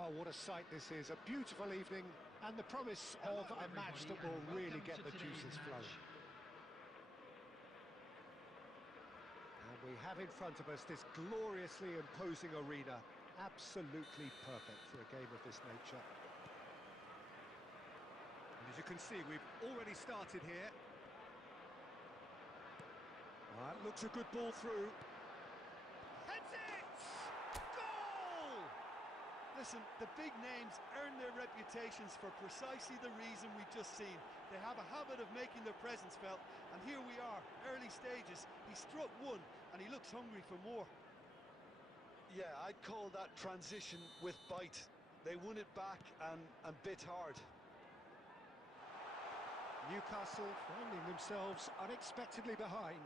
Oh, what a sight this is. A beautiful evening and the promise of a match that will really get the juices flowing. And we have in front of us this gloriously imposing arena. Absolutely perfect for a game of this nature. And as you can see, we've already started here. That looks a good ball through. Heads it! Goal! Listen, the big names earn their reputations for precisely the reason we've just seen. They have a habit of making their presence felt, and here we are, early stages. He struck one, and he looks hungry for more. Yeah, I'd call that transition with bite. They won it back and bit hard. Newcastle finding themselves unexpectedly behind.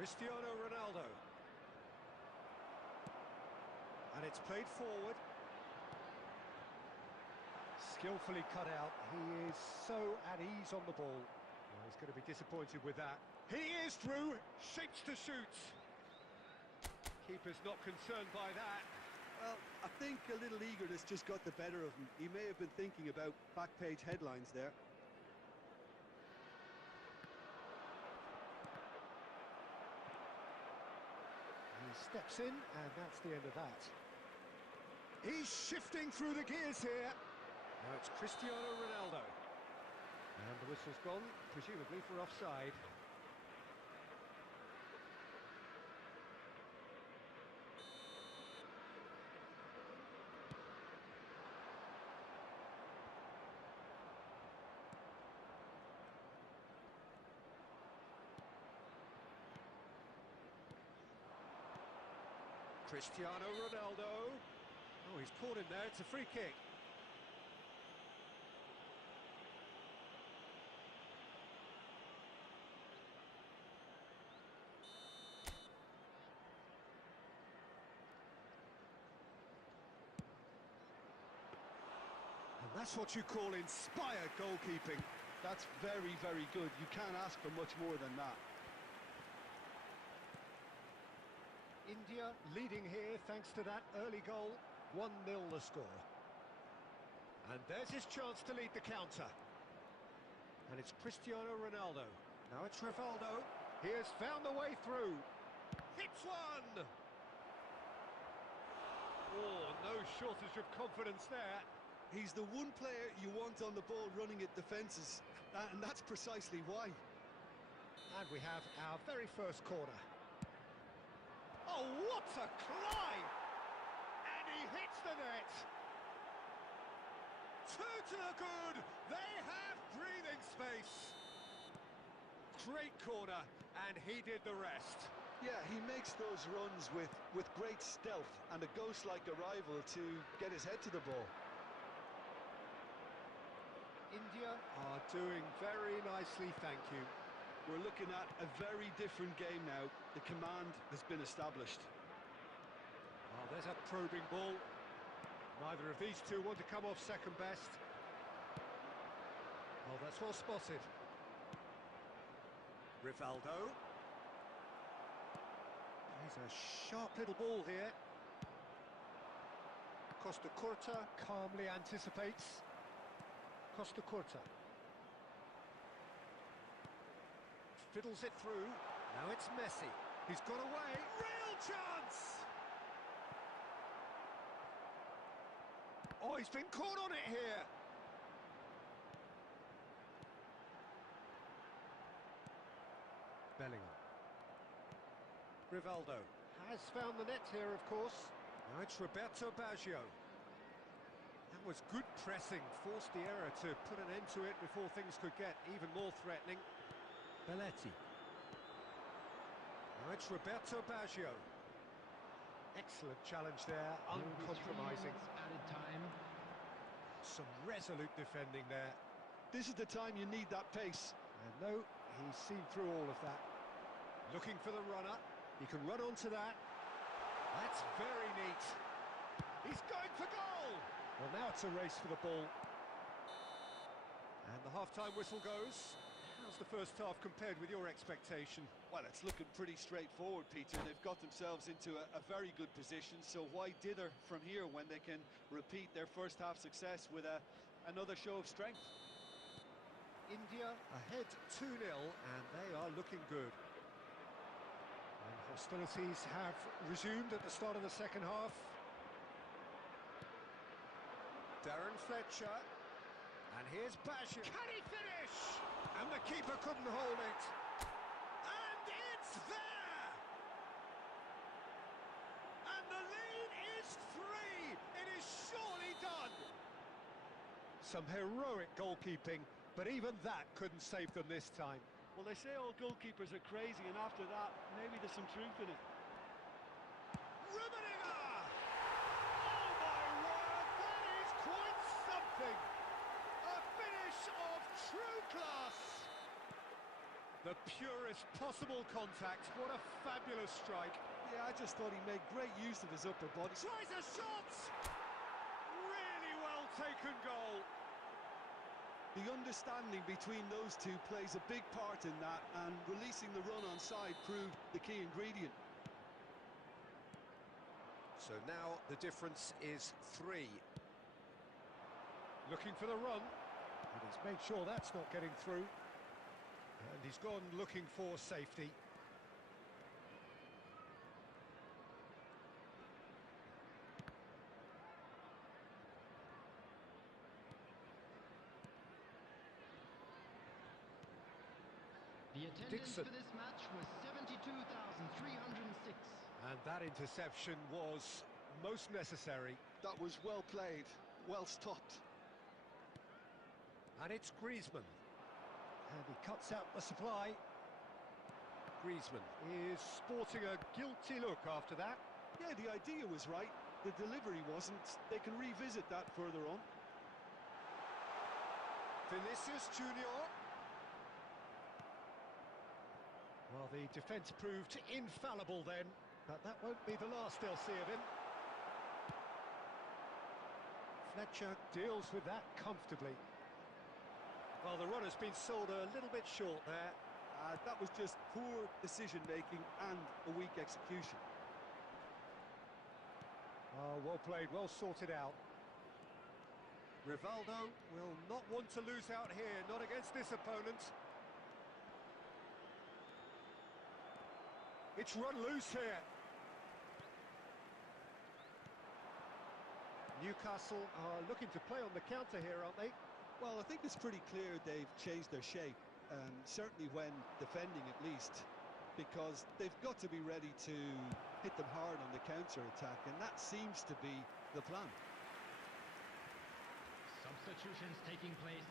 Cristiano Ronaldo. And it's played forward. Skillfully cut out. He is so at ease on the ball. Well, he's going to be disappointed with that. He is through, shapes to shoot. Keeper's not concerned by that. Well, I think a little eagerness just got the better of him. He may have been thinking about back-page headlines there. He steps in, and that's the end of that. He's shifting through the gears here. Now it's Cristiano Ronaldo. And the whistle's gone, presumably for offside. Cristiano Ronaldo. Oh, he's caught him there, it's a free kick. And that's what you call inspired goalkeeping. That's very, very good. You can't ask for much more than that. India leading here thanks to that early goal. 1-0 the score. And there's his chance to lead the counter. And it's Cristiano Ronaldo. Now it's Rivaldo. He has found the way through. Hits one! Oh, no shortage of confidence there. He's the one player you want on the ball running at defences, and that's precisely why. And we have our very first corner. Oh, what a climb! And he hits the net! Two to the good! They have breathing space! Great corner, and he did the rest. Yeah, he makes those runs with great stealth and a ghost-like arrival to get his head to the ball. India are doing very nicely, thank you. We're looking at a very different game now. The command has been established. Oh, there's a probing ball. Neither of these two want to come off second best. Oh, that's well spotted. Rivaldo. He's a sharp little ball here. Costa Curta calmly anticipates. Costa Curta. Fiddles it through. Now it's Messi. He's got away. Real chance! Oh, he's been caught on it here. Bellingham. Rivaldo has found the net here, of course. Now it's Roberto Baggio. That was good pressing, forced the error to put an end to it before things could get even more threatening. Belletti. Now it's Roberto Baggio. Excellent challenge there, uncompromising. Added time. Some resolute defending there. This is the time you need that pace. And no, he's seen through all of that. Looking for the runner. He can run onto that. That's very neat. He's going for goal! Well, now it's a race for the ball. And the half-time whistle goes. How How's the first half compared with your expectation? Well, it's looking pretty straightforward, Peter. They've got themselves into a very good position, so why dither from here when they can repeat their first half success with another show of strength? India ahead 2-0, and they are looking good. And hostilities have resumed at the start of the second half. Darren Fletcher, and here's Bashir. Can he finish? And the keeper couldn't hold it. And it's there! And the lead is 3! It is surely done! Some heroic goalkeeping, but even that couldn't save them this time. Well, they say all goalkeepers are crazy, and after that, maybe there's some truth in it. Rummenigge! Oh my word, that is quite something! A finish of true class! The purest possible contact, what a fabulous strike. Yeah, I just thought he made great use of his upper body. Tries a shot! Really well taken goal. The understanding between those two plays a big part in that, and releasing the run on side proved the key ingredient. So now the difference is 3. Looking for the run, and he's made sure that's not getting through. And he's gone looking for safety. The attendance Dixon. for this match was 72,306. And that interception was most necessary. That was well played, well stopped. And it's Griezmann. And he cuts out the supply. Griezmann is sporting a guilty look after that. Yeah, the idea was right. The delivery wasn't. They can revisit that further on. Vinicius Junior. Well, the defence proved infallible then, but that won't be the last they'll see of him. Fletcher deals with that comfortably. Well, the run has been sold a little bit short there. That was just poor decision-making and a weak execution. Oh, well played, well sorted out. Rivaldo will not want to lose out here, not against this opponent. It's run loose here. Newcastle are looking to play on the counter here, aren't they? Well, I think it's pretty clear they've changed their shape, certainly when defending at least, because they've got to be ready to hit them hard on the counter-attack, and that seems to be the plan. Substitutions taking place.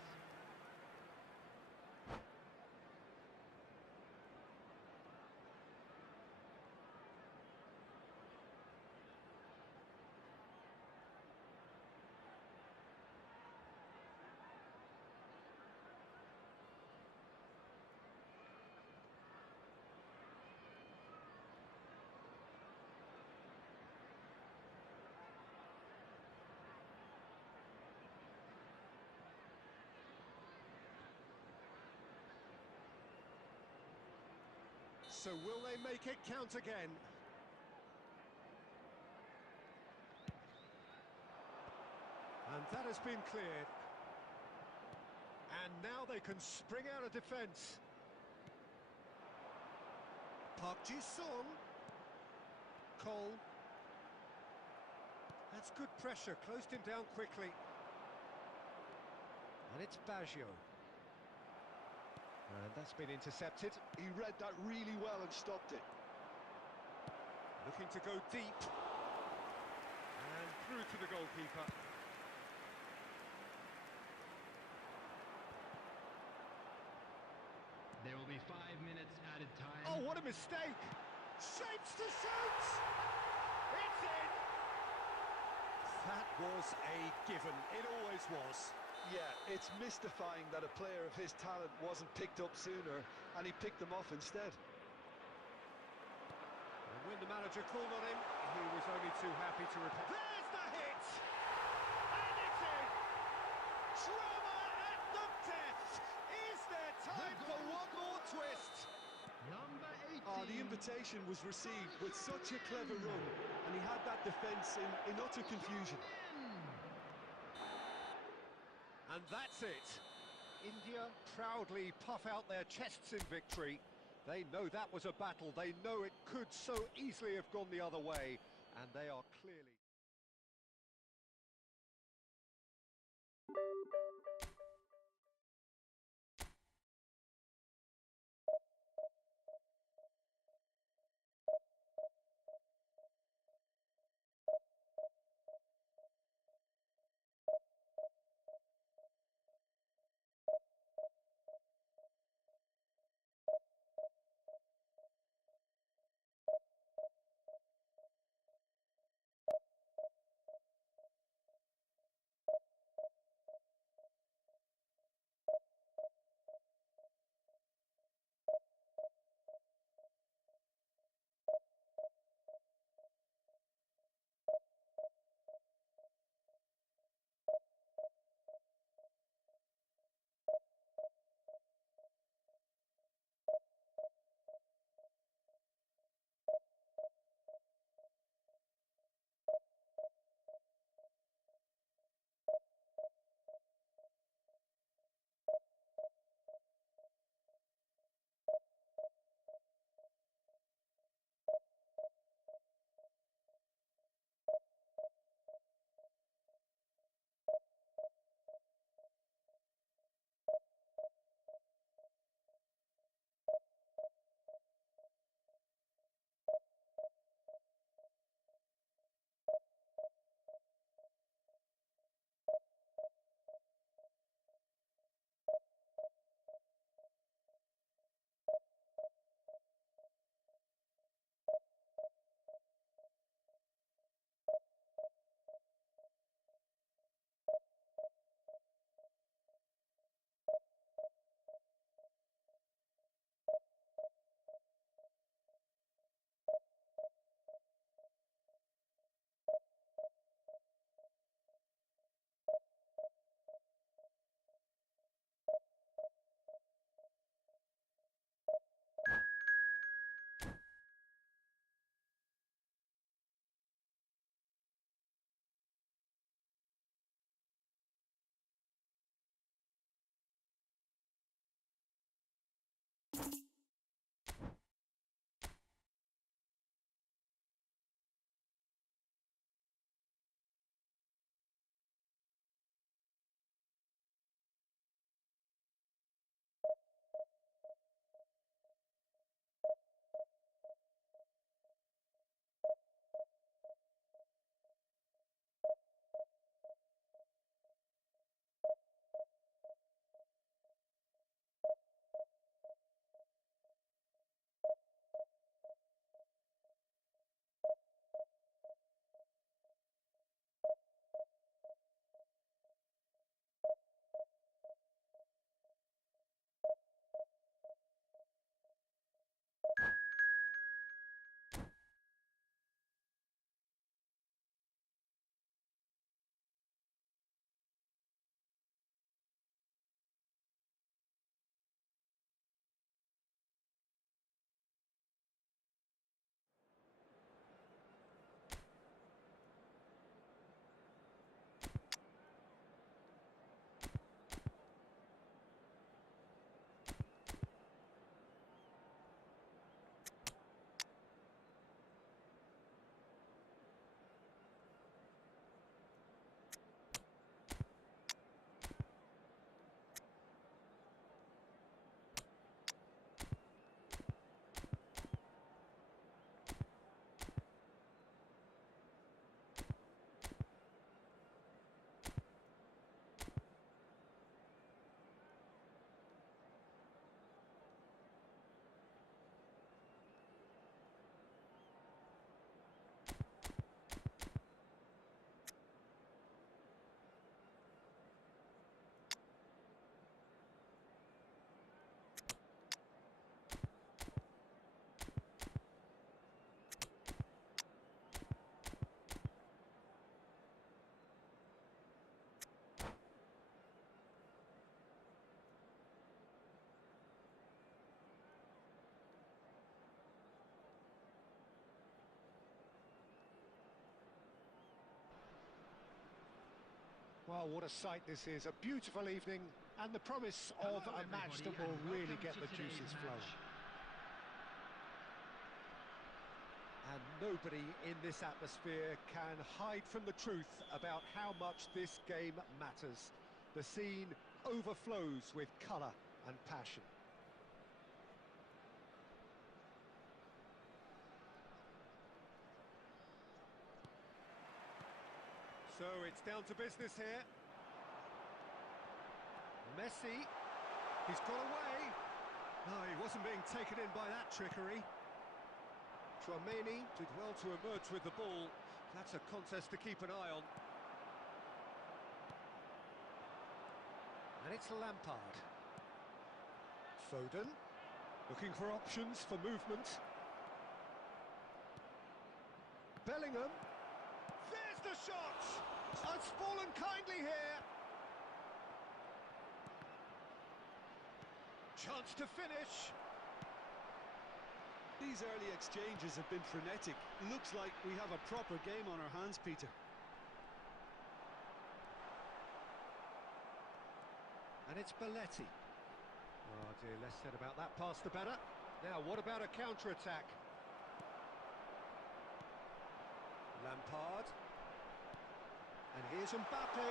So will they make it count again? And that has been cleared. And now they can spring out of defence. Park Ji-sung. Cole. That's good pressure, closed him down quickly. And it's Baggio. And that's been intercepted. He read that really well and stopped it. Looking to go deep. And through to the goalkeeper. There will be 5 minutes added time. Oh, what a mistake! Shapes to shoot! It's in! That was a given. It always was. Yeah, it's mystifying that a player of his talent wasn't picked up sooner, and he picked them off instead. And when the manager called on him, he was only too happy to reply. There's the hit! And it's in! Drama at the death! Is there time for one? The invitation was received with such a clever run, and he had that defence in utter confusion. And that's it. India proudly puff out their chests in victory. They know that was a battle. They know it could so easily have gone the other way. And they are clearly... Well, what a sight this is. A beautiful evening and the promise of Hello, a match that everybody, will and really welcome get to the today's juices match. flowing. And nobody in this atmosphere can hide from the truth about how much this game matters. The scene overflows with colour and passion. So it's down to business here. Messi, he's got away. No, he wasn't being taken in by that trickery. Tchouaméni did well to emerge with the ball. That's a contest to keep an eye on. And it's Lampard. Foden, looking for options for movement. Bellingham. There's the shot! It's fallen kindly here. Chance to finish. These early exchanges have been frenetic. Looks like we have a proper game on our hands, Peter. And it's Belletti. Oh dear, less said about that pass the better. Now, what about a counter-attack? Lampard. And here's Mbappe.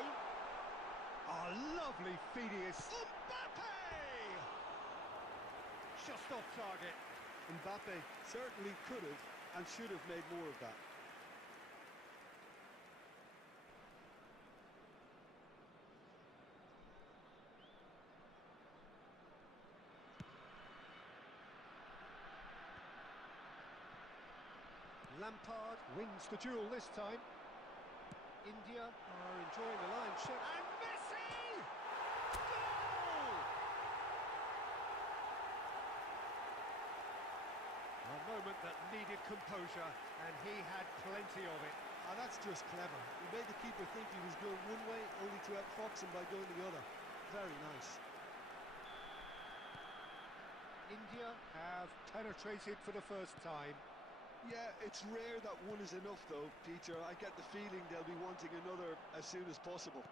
Oh, lovely Phidias. Mbappe! Just off target. Mbappe certainly could have and should have made more of that. Lampard wins the duel this time. India are enjoying the lion's share. And Messi! Goal! A moment that needed composure, and he had plenty of it. And that's just clever. He made the keeper think he was going one way, only to outfox him by going the other. Very nice. India have penetrated for the first time. Yeah, it's rare that one is enough though, Peter. I get the feeling they'll be wanting another as soon as possible.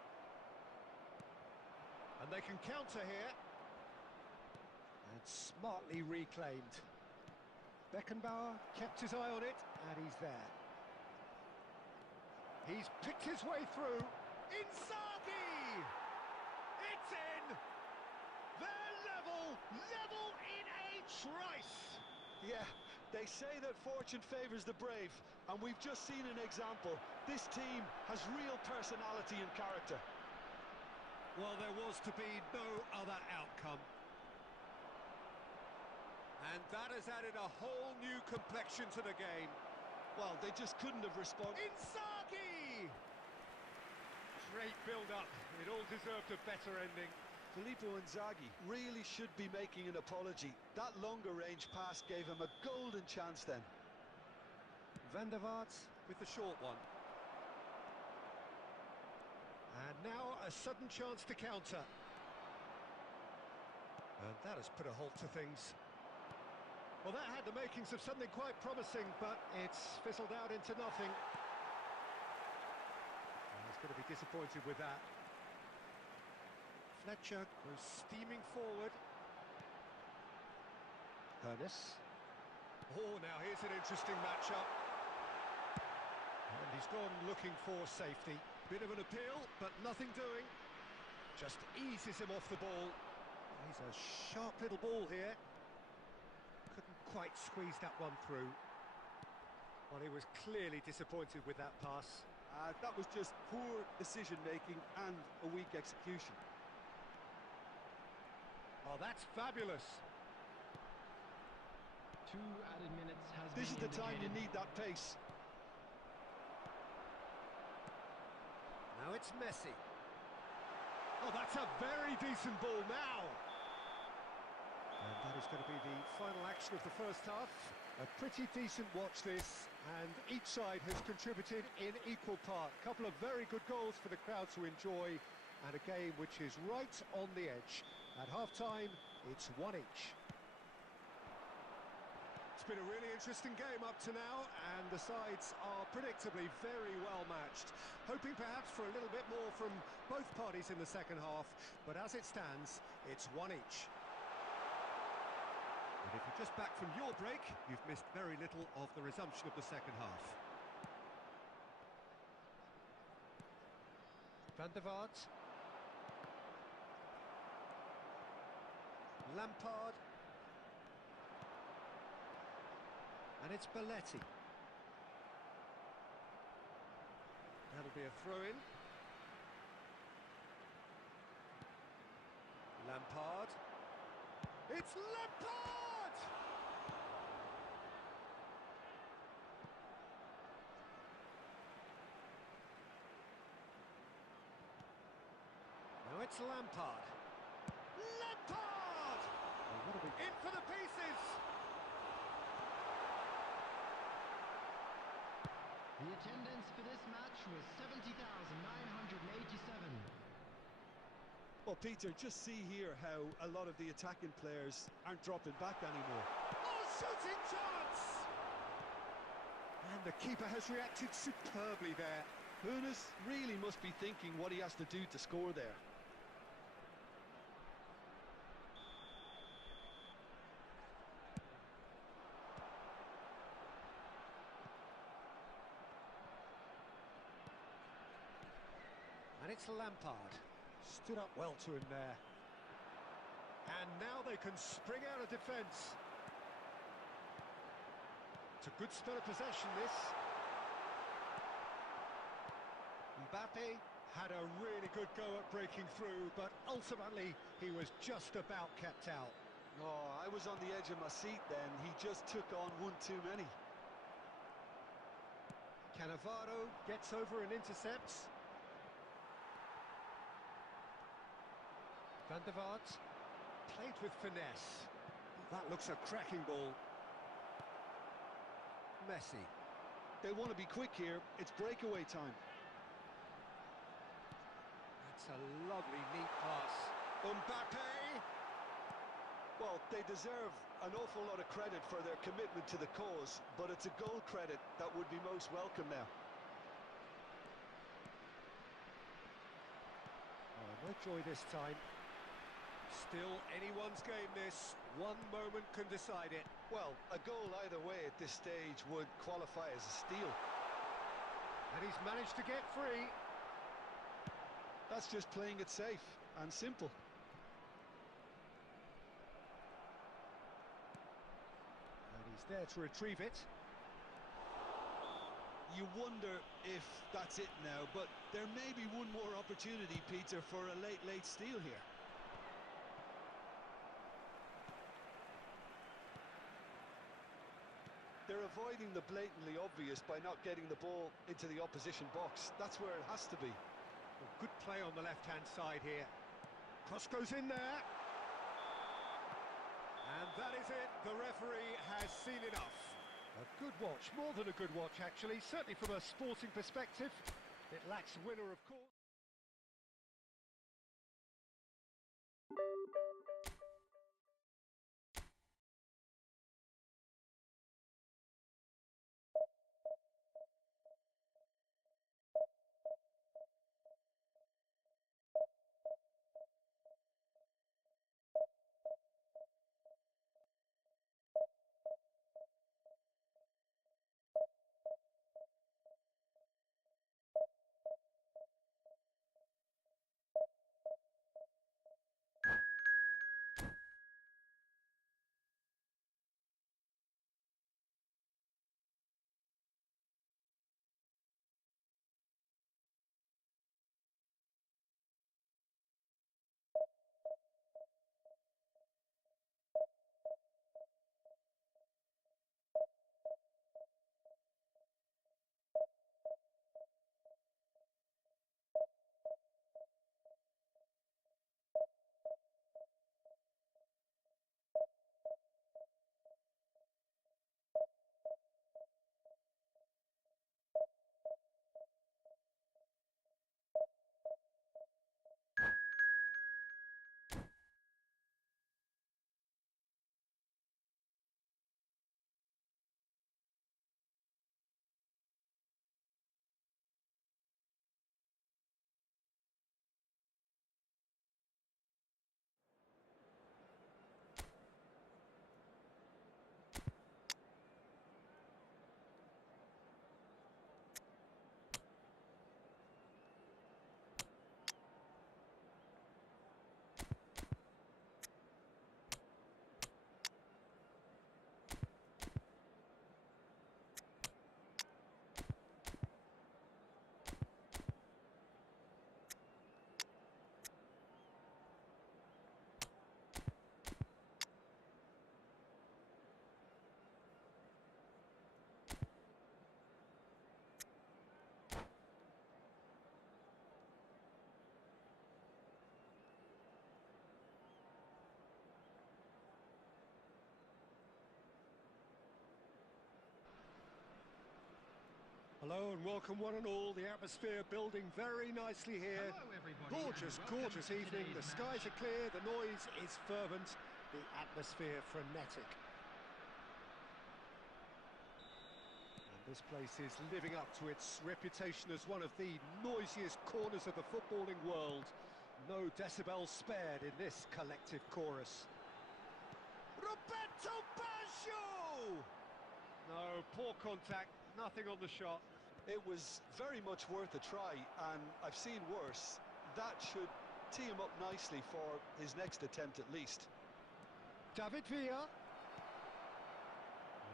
And they can counter here. And smartly reclaimed. Beckenbauer kept his eye on it, and he's there. He's picked his way through. Inzaghi! It's in! They're level in a trice! Yeah, they say that fortune favours the brave, and we've just seen an example. This team has real personality and character. Well, there was to be no other outcome. And that has added a whole new complexion to the game. Well, they just couldn't have responded. Inzaghi! Great build-up. It all deserved a better ending. Filippo Inzaghi really should be making an apology. That longer range pass gave him a golden chance then. Van der Vaart with the short one. And now a sudden chance to counter. And that has put a halt to things. Well, that had the makings of something quite promising, but it's fizzled out into nothing. And he's going to be disappointed with that. Fletcher goes steaming forward. Ernest. Oh, now here's an interesting matchup. And he's gone looking for safety. Bit of an appeal, but nothing doing. Just eases him off the ball. He's a sharp little ball here. Couldn't quite squeeze that one through. Well, he was clearly disappointed with that pass. That was just poor decision-making and a weak execution. Oh, that's fabulous. 2 added minutes has This is been the time you indicated. need that pace. Now it's Messi. Oh, that's a very decent ball now. And that is going to be the final action of the first half. A pretty decent watch this, and each side has contributed in equal part. A couple of very good goals for the crowd to enjoy, and a game which is right on the edge. At half-time, it's 1 each. been a really interesting game up to now, and the sides are predictably very well matched. Hoping perhaps for a little bit more from both parties in the second half, but as it stands, it's one each. And if you're just back from your break, you've missed very little of the resumption of the second half. Van der Vaart. Lampard. And it's Belletti. That'll be a throw-in. Lampard. It's Lampard! Now it's Lampard. Lampard! In for the pieces! The attendance for this match was 70,987. Well, Peter, just see here how a lot of the attacking players aren't dropping back anymore. Oh, shooting chance! And the keeper has reacted superbly there. Hoeneß really must be thinking what he has to do to score there. And it's Lampard. Stood up well to him there. And now they can spring out of defence. It's a good spell of possession, this. Mbappe had a really good go at breaking through, but ultimately he was just about kept out. Oh, I was on the edge of my seat then. He just took on one too many. Cannavaro gets over and intercepts. Van der Vaart played with finesse. That looks a cracking ball. Messi. They want to be quick here. It's breakaway time. That's a lovely, neat pass. Mbappe! Well, they deserve an awful lot of credit for their commitment to the cause, but it's a goal credit that would be most welcome now. Oh, no joy this time. Still anyone's game this. One moment can decide it. Well, a goal either way at this stage would qualify as a steal. And he's managed to get free. That's just playing it safe and simple. And he's there to retrieve it. You wonder if that's it now, but there may be one more opportunity, Peter, for a late steal here. They're avoiding the blatantly obvious by not getting the ball into the opposition box. That's where it has to be. Well, good play on the left-hand side here. Cross goes in there. And that is it. The referee has seen enough. A good watch, more than a good watch actually, certainly from a sporting perspective. It lacks winner, of course. Hello and welcome one and all. The atmosphere building very nicely here. Hello, everybody, Gorgeous, and welcome gorgeous to evening. The today's skies match. are clear, the noise is fervent, the atmosphere frenetic. And this place is living up to its reputation as one of the noisiest corners of the footballing world. No decibels spared in this collective chorus. Roberto Baggio! No, poor contact, nothing on the shot. It was very much worth a try, and I've seen worse. That should tee him up nicely for his next attempt at least. David Villa. Oh,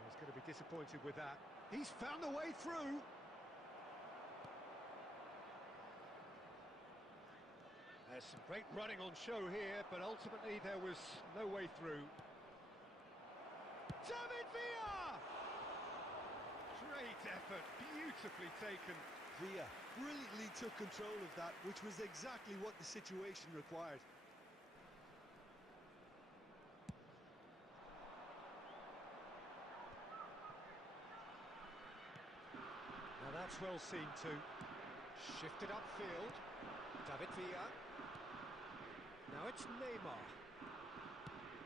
he's going to be disappointed with that. He's found a way through. There's some great running on show here, but ultimately there was no way through. David Villa! Great effort, beautifully taken. Villa brilliantly took control of that, which was exactly what the situation required. Now that's well seen too. Shifted upfield. David Villa. Now it's Neymar.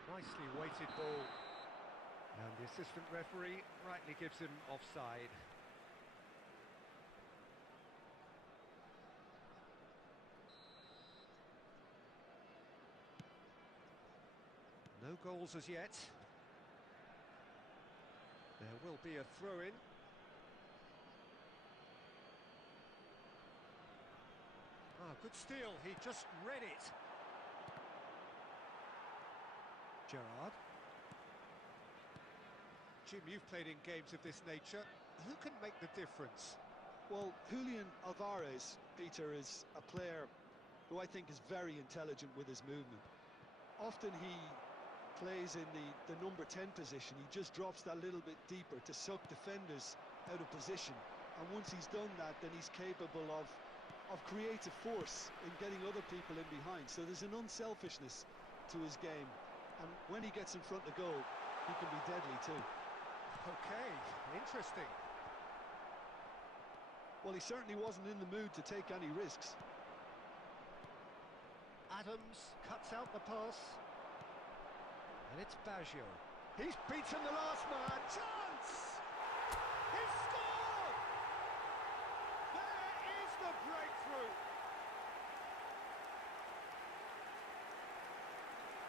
Nicely weighted ball. And the assistant referee rightly gives him offside. No goals as yet. There will be a throw-in. Ah, good steal, he just read it. Gerrard. Jim, you've played in games of this nature. Who can make the difference? Well, Julian Alvarez, Peter, is a player who I think is very intelligent with his movement. Often he plays in the number 10 position. He just drops that little bit deeper to suck defenders out of position. And once he's done that, then he's capable of creative force in getting other people in behind. So there's an unselfishness to his game. And when he gets in front of goal, he can be deadly too. Okay, interesting. Well, he certainly wasn't in the mood to take any risks. Adams cuts out the pass. And it's Baggio. He's beaten the last man. Chance! He's scored! There is the breakthrough.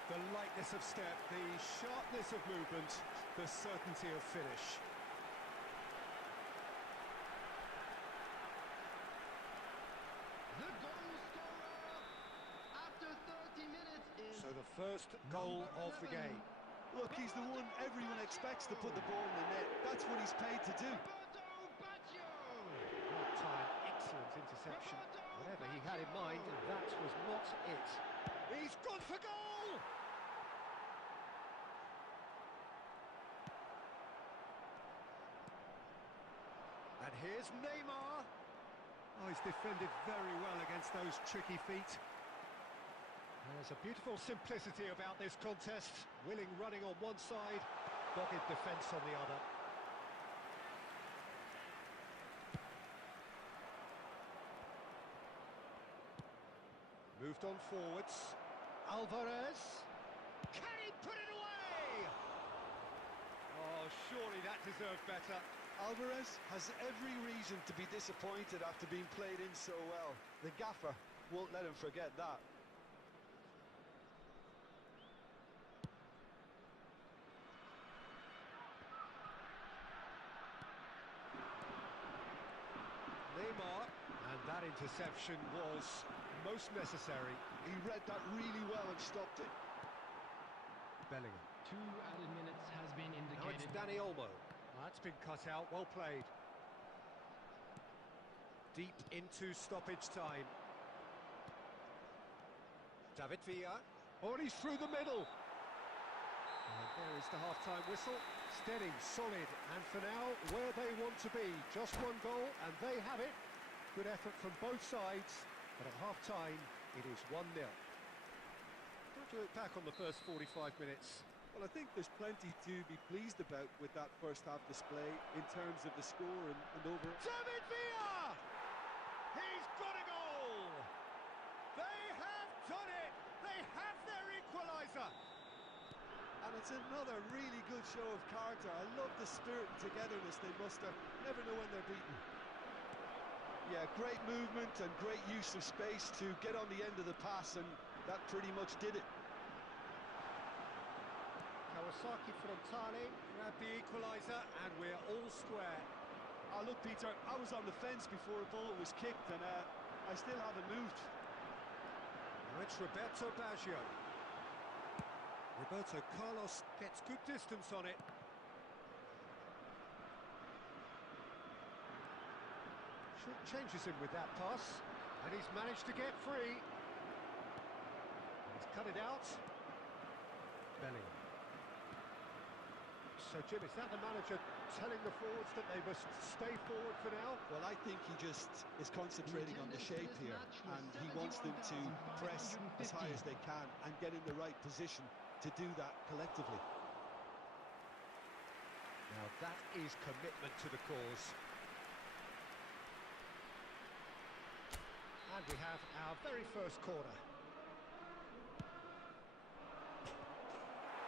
The lightness of step, the sharpness of movement, the certainty of finish. The goal scorer after 30 minutes is So the first goal of the game. Look, he's the one everyone expects to put the ball in the net. That's what he's paid to do. Roberto Baggio. Well timed, excellent interception. Whatever he had in mind, that was not it. He's gone for goal! And here's Neymar. Oh, he's defended very well against those tricky feet. There's a beautiful simplicity about this contest. Willing running on one side, dogged defence on the other. Moved on forwards. Alvarez. Can he put it away? Oh, surely that deserved better. Alvarez has every reason to be disappointed after being played in so well. The gaffer won't let him forget that. Neymar, and that interception was most necessary. He read that really well and stopped it. Bellingham. 2 added minutes has been Now it's indicated. Danny Olmo. That's been cut out, well played. Deep into stoppage time. David Villa. Oh, and he's through the middle. And there is the half-time whistle. Steady, solid, and for now, where they want to be. Just one goal, and they have it. Good effort from both sides, but at half-time, it is 1-0. Don't you look back on the first 45 minutes, Well, I think there's plenty to be pleased about with that first half display in terms of the score and over. David Villa! He's got a goal! They have done it! They have their equaliser! And it's another really good show of character. I love the spirit and togetherness they muster. Never know when they're beaten. Yeah, great movement and great use of space to get on the end of the pass, and that pretty much did it. Kawasaki Frontale grabbed the equaliser, and we're all square. Oh, look, Peter, I was on the fence before a ball was kicked, and I still haven't moved. Now it's Roberto Baggio. Roberto Carlos gets good distance on it. Short changes him with that pass, and he's managed to get free. He's cut it out. Bellingham. So, Jim, is that the manager telling the forwards that they must stay forward for now? Well, I think he just is concentrating on the shape here, and he wants them to press as high as they can and get in the right position to do that collectively. Now that is commitment to the cause. And we have our very first corner.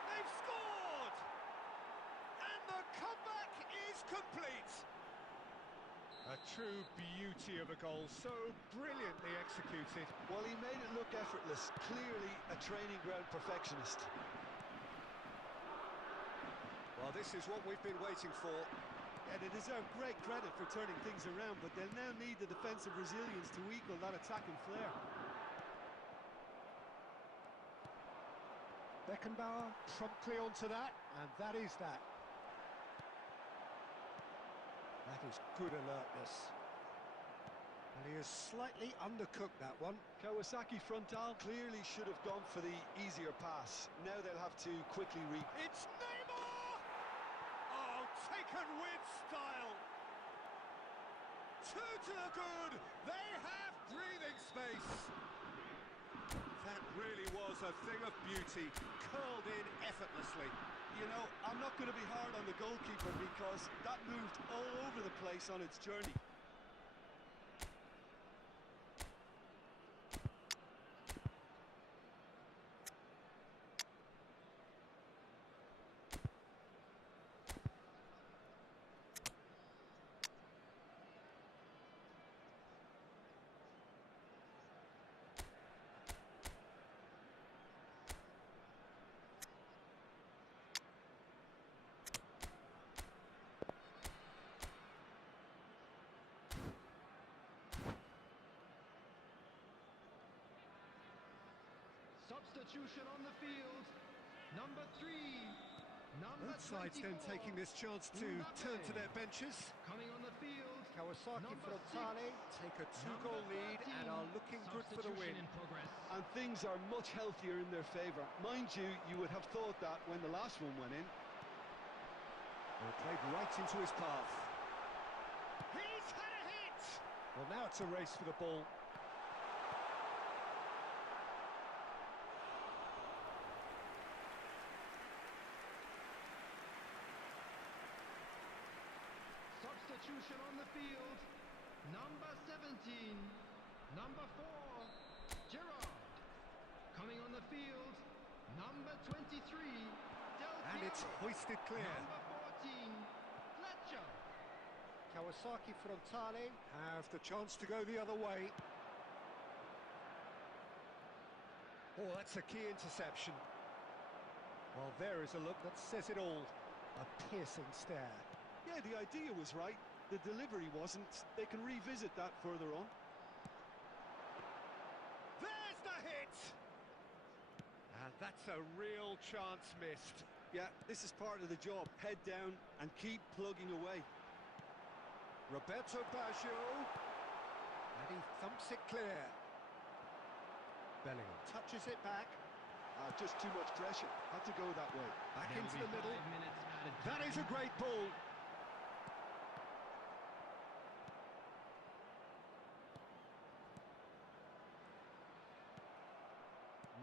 They've scored! And the comeback is complete! A true beauty of a goal, so brilliantly executed. Well, he made it look effortless, clearly a training ground perfectionist. Well, this is what we've been waiting for. Yeah, they deserve great credit for turning things around, but they'll now need the defensive resilience to equal that attacking flair. Beckenbauer promptly onto that, and that is that. That is good alertness. And he has slightly undercooked that one. Kawasaki Frontale clearly should have gone for the easier pass. Now they'll have to quickly It's Neymar! Oh, taken with style. Two to the good. They have breathing space. That really was a thing of beauty, curled in effortlessly. You know, I'm not going to be hard on the goalkeeper because that moved all over the place on its journey. Substitution on the field. Number 3. Number Both sides then 24. taking this chance to turn to their benches. Coming on the field. Kawasaki Number Frontale 6. take a Number two-goal lead 13. and are looking good for the win. Substitution in progress. and things are much healthier in their favour. Mind you, you would have thought that when the last one went in. Well, played right into his path. He's had a hit! Well, now it's a race for the ball. Substitution on the field. Number 17. Number 4. Gerrard. Coming on the field. Number 23. Del And it's Piero. hoisted clear. Number 14. Fletcher. Kawasaki Frontale have the chance to go the other way. Oh, that's a key interception. Well, there is a look that says it all. A piercing stare. Yeah, the idea was right. The delivery wasn't. They can revisit that further on. There's the hit! And that's a real chance missed. Yeah, this is part of the job. Head down and keep plugging away. Roberto Baggio. And he thumps it clear. Bellingham touches it back. Just too much pressure. Had to go that way. Back There into will the be middle. 5 minutes added That time. is a great ball.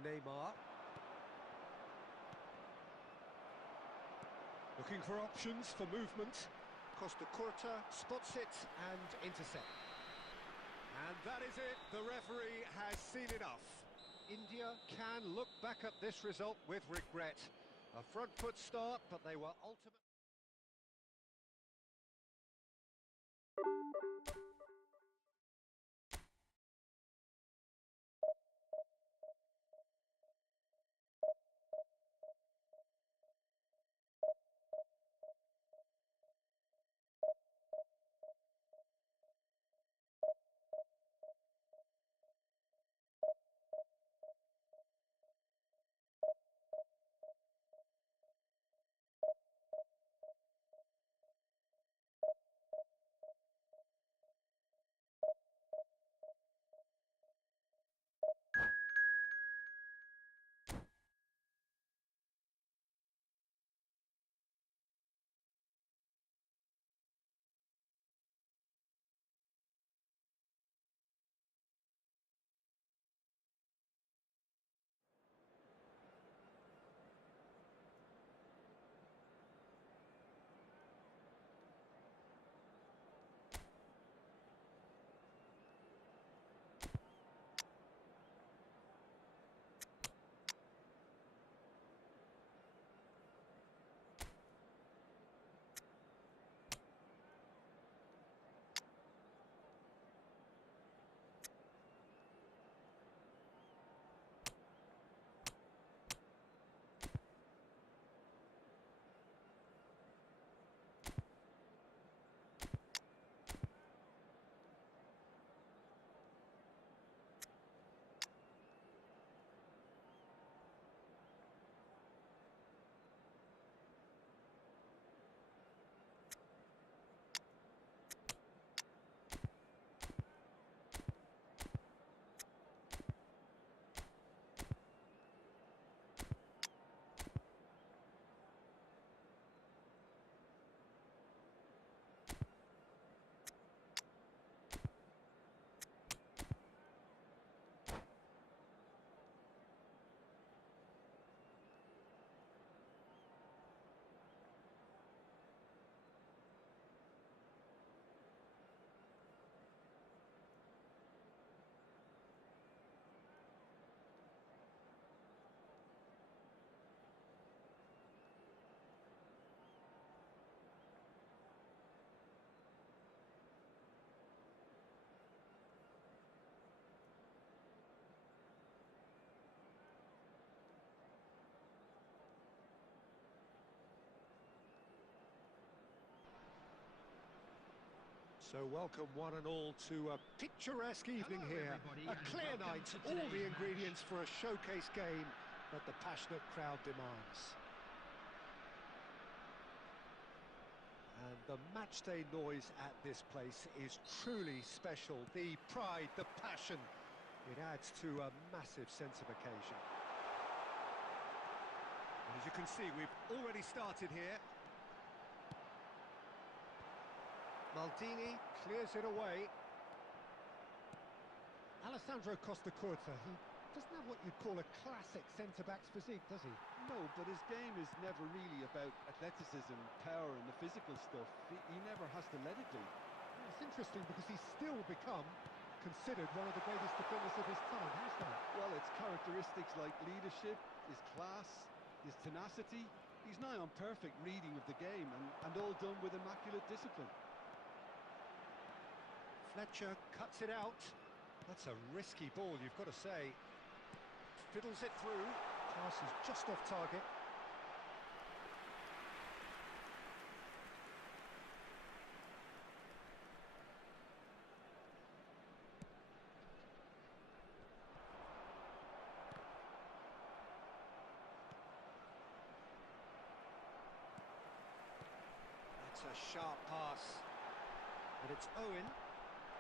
Neymar. Looking for options for movement. Costa Curta spots it and intercept. And that is it. The referee has seen enough. India can look back at this result with regret. A front foot start, but they were ultimately... So welcome one and all to a picturesque evening Hello, here. everybody, A and clear welcome night, to all the today's ingredients for a showcase game that the passionate crowd demands. And the matchday noise at this place is truly special. The pride, the passion, it adds to a massive sense of occasion. And as you can see, we've already started here. Maldini clears it away. Alessandro Costa Curta, he doesn't have what you'd call a classic centre-back's physique, does he? No, but his game is never really about athleticism, power and the physical stuff. He never has to let it be. It's interesting because he's still become considered one of the greatest defenders of his time. How's that? Well, it's characteristics like leadership, his class, his tenacity. He's nigh on perfect reading of the game and all done with immaculate discipline. Fletcher cuts it out. That's a risky ball, you've got to say. Fiddles it through. Pass is just off target. That's a sharp pass. And it's Owen.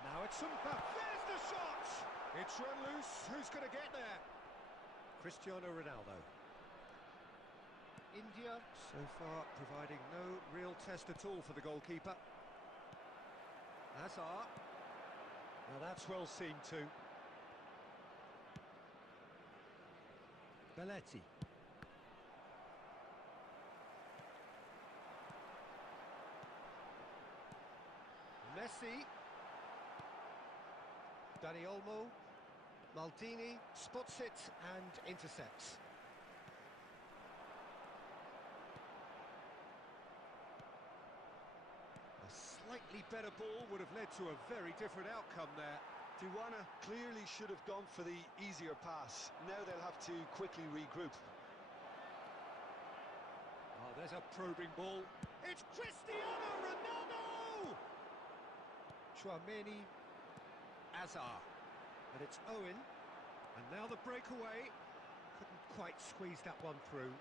Now it's Mbappe. There's the shot! It's run loose. Who's going to get there? Cristiano Ronaldo. India, so far, providing no real test at all for the goalkeeper. Hazard. Now that's well seen too. Belletti. Messi. Dani Olmo. Maldini spots it and intercepts. A slightly better ball would have led to a very different outcome there. Tijuana clearly should have gone for the easier pass. Now they'll have to quickly regroup. Oh, there's a probing ball. It's Cristiano Ronaldo! Tchouameni, Azar. And it's Owen. And now the breakaway. Couldn't quite squeeze that one through.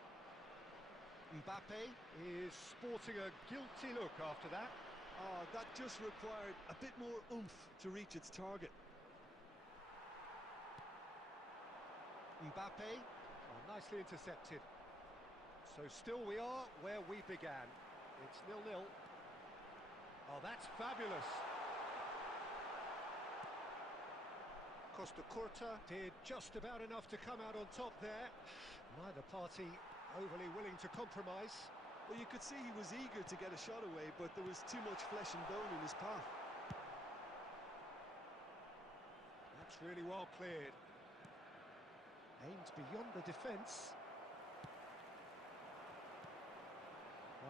Mbappe is sporting a guilty look after that. Oh, that just required a bit more oomph to reach its target. Mbappe, oh, nicely intercepted. So still we are where we began. It's 0-0. Oh, that's fabulous. Costa Curta did just about enough to come out on top there. Neither party overly willing to compromise. Well, you could see he was eager to get a shot away, but there was too much flesh and bone in his path. That's really well cleared. Aimed beyond the defence.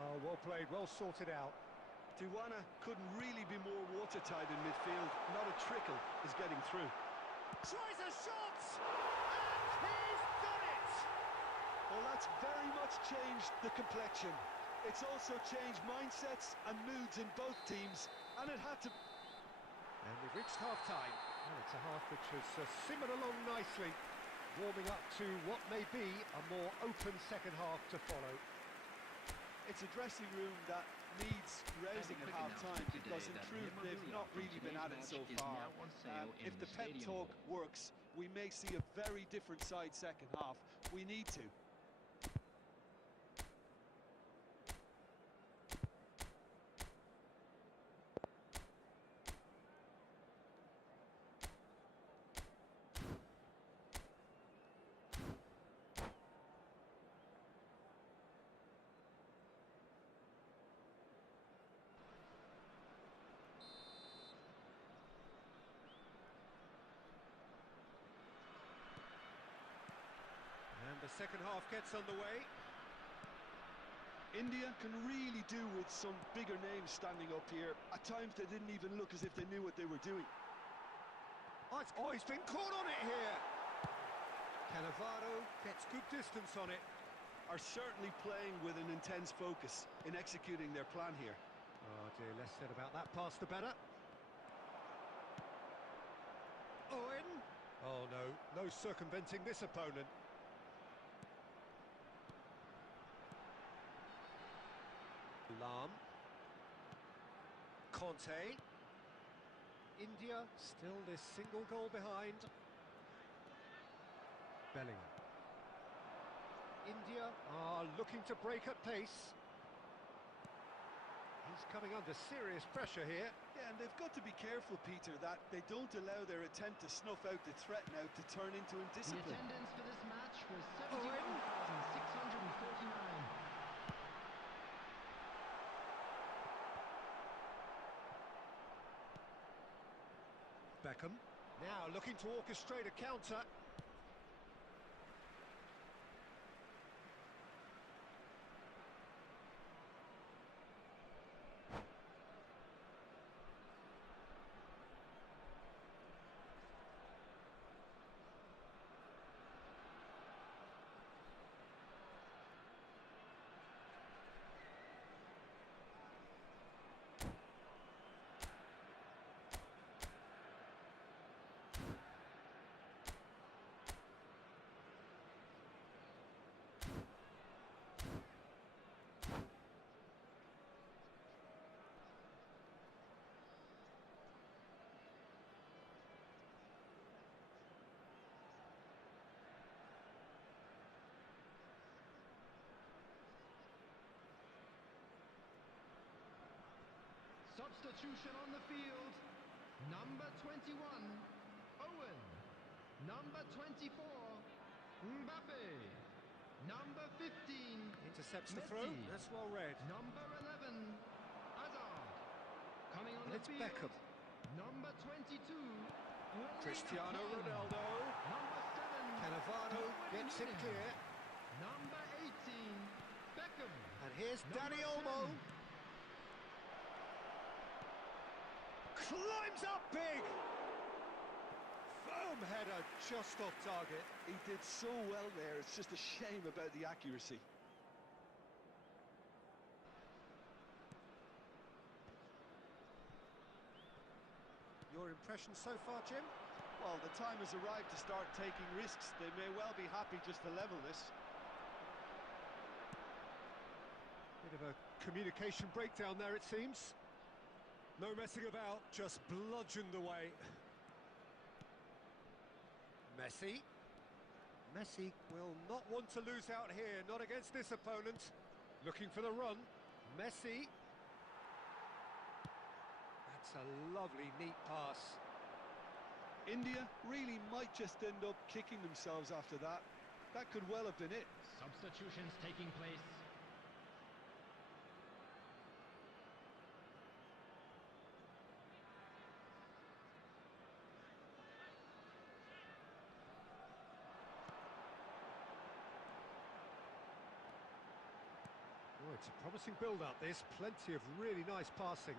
Oh, well played, well sorted out. Tijuana couldn't really be more watertight in midfield. Not a trickle is getting through. Tries a shot! And he's done it! Well, that's very much changed the complexion. It's also changed mindsets and moods in both teams, and it had to... And we've reached half-time. Well, it's a half which has simmered along nicely, warming up to what may be a more open second half to follow. It's a dressing room that needs rousing at half-time, because in truth they've not really been at it so far. If the pep talk works, we may see a very different side second half. We need to. And the second half gets underway. India can really do with some bigger names standing up here. At times they didn't even look as if they knew what they were doing. Oh, he's been caught on it here. Cannavaro gets good distance on it. Are certainly playing with an intense focus in executing their plan here. Oh dear, less said about that pass the better. Owen. Oh no, no circumventing this opponent. Lam. Conte. India still this single goal behind. Bellingham. India are looking to break at pace. He's coming under serious pressure here. Yeah, and they've got to be careful, Peter, that they don't allow their attempt to snuff out the threat now to turn into indiscipline. The attendance for this match was 71,649. Beckham now looking to orchestrate a counter. Substitution on the field. Number 21, Owen. Number 24, Mbappe. Number 15, Intercepts the Messi. throw. That's well read. Number 11, Azar. Coming on And the it's field, Beckham. number 22. winning Cristiano home. Ronaldo. Number 7. Cannavaro Darwin gets it Núñez. clear. Number 18. Beckham. And here's Number Dani 10. Olmo. Climbs up big. Firm header just off target. He did so well there, it's just a shame about the accuracy. Your impression so far, Jim? Well, the time has arrived to start taking risks. They may well be happy just to level this. Bit of a communication breakdown there, it seems. No messing about, just bludgeoned away. Messi. Messi will not want to lose out here, not against this opponent. Looking for the run. Messi. That's a lovely, neat pass. India really might just end up kicking themselves after that. That could well have been it. Substitutions taking place. Oh, it's a promising build-up, this. Plenty of really nice passing.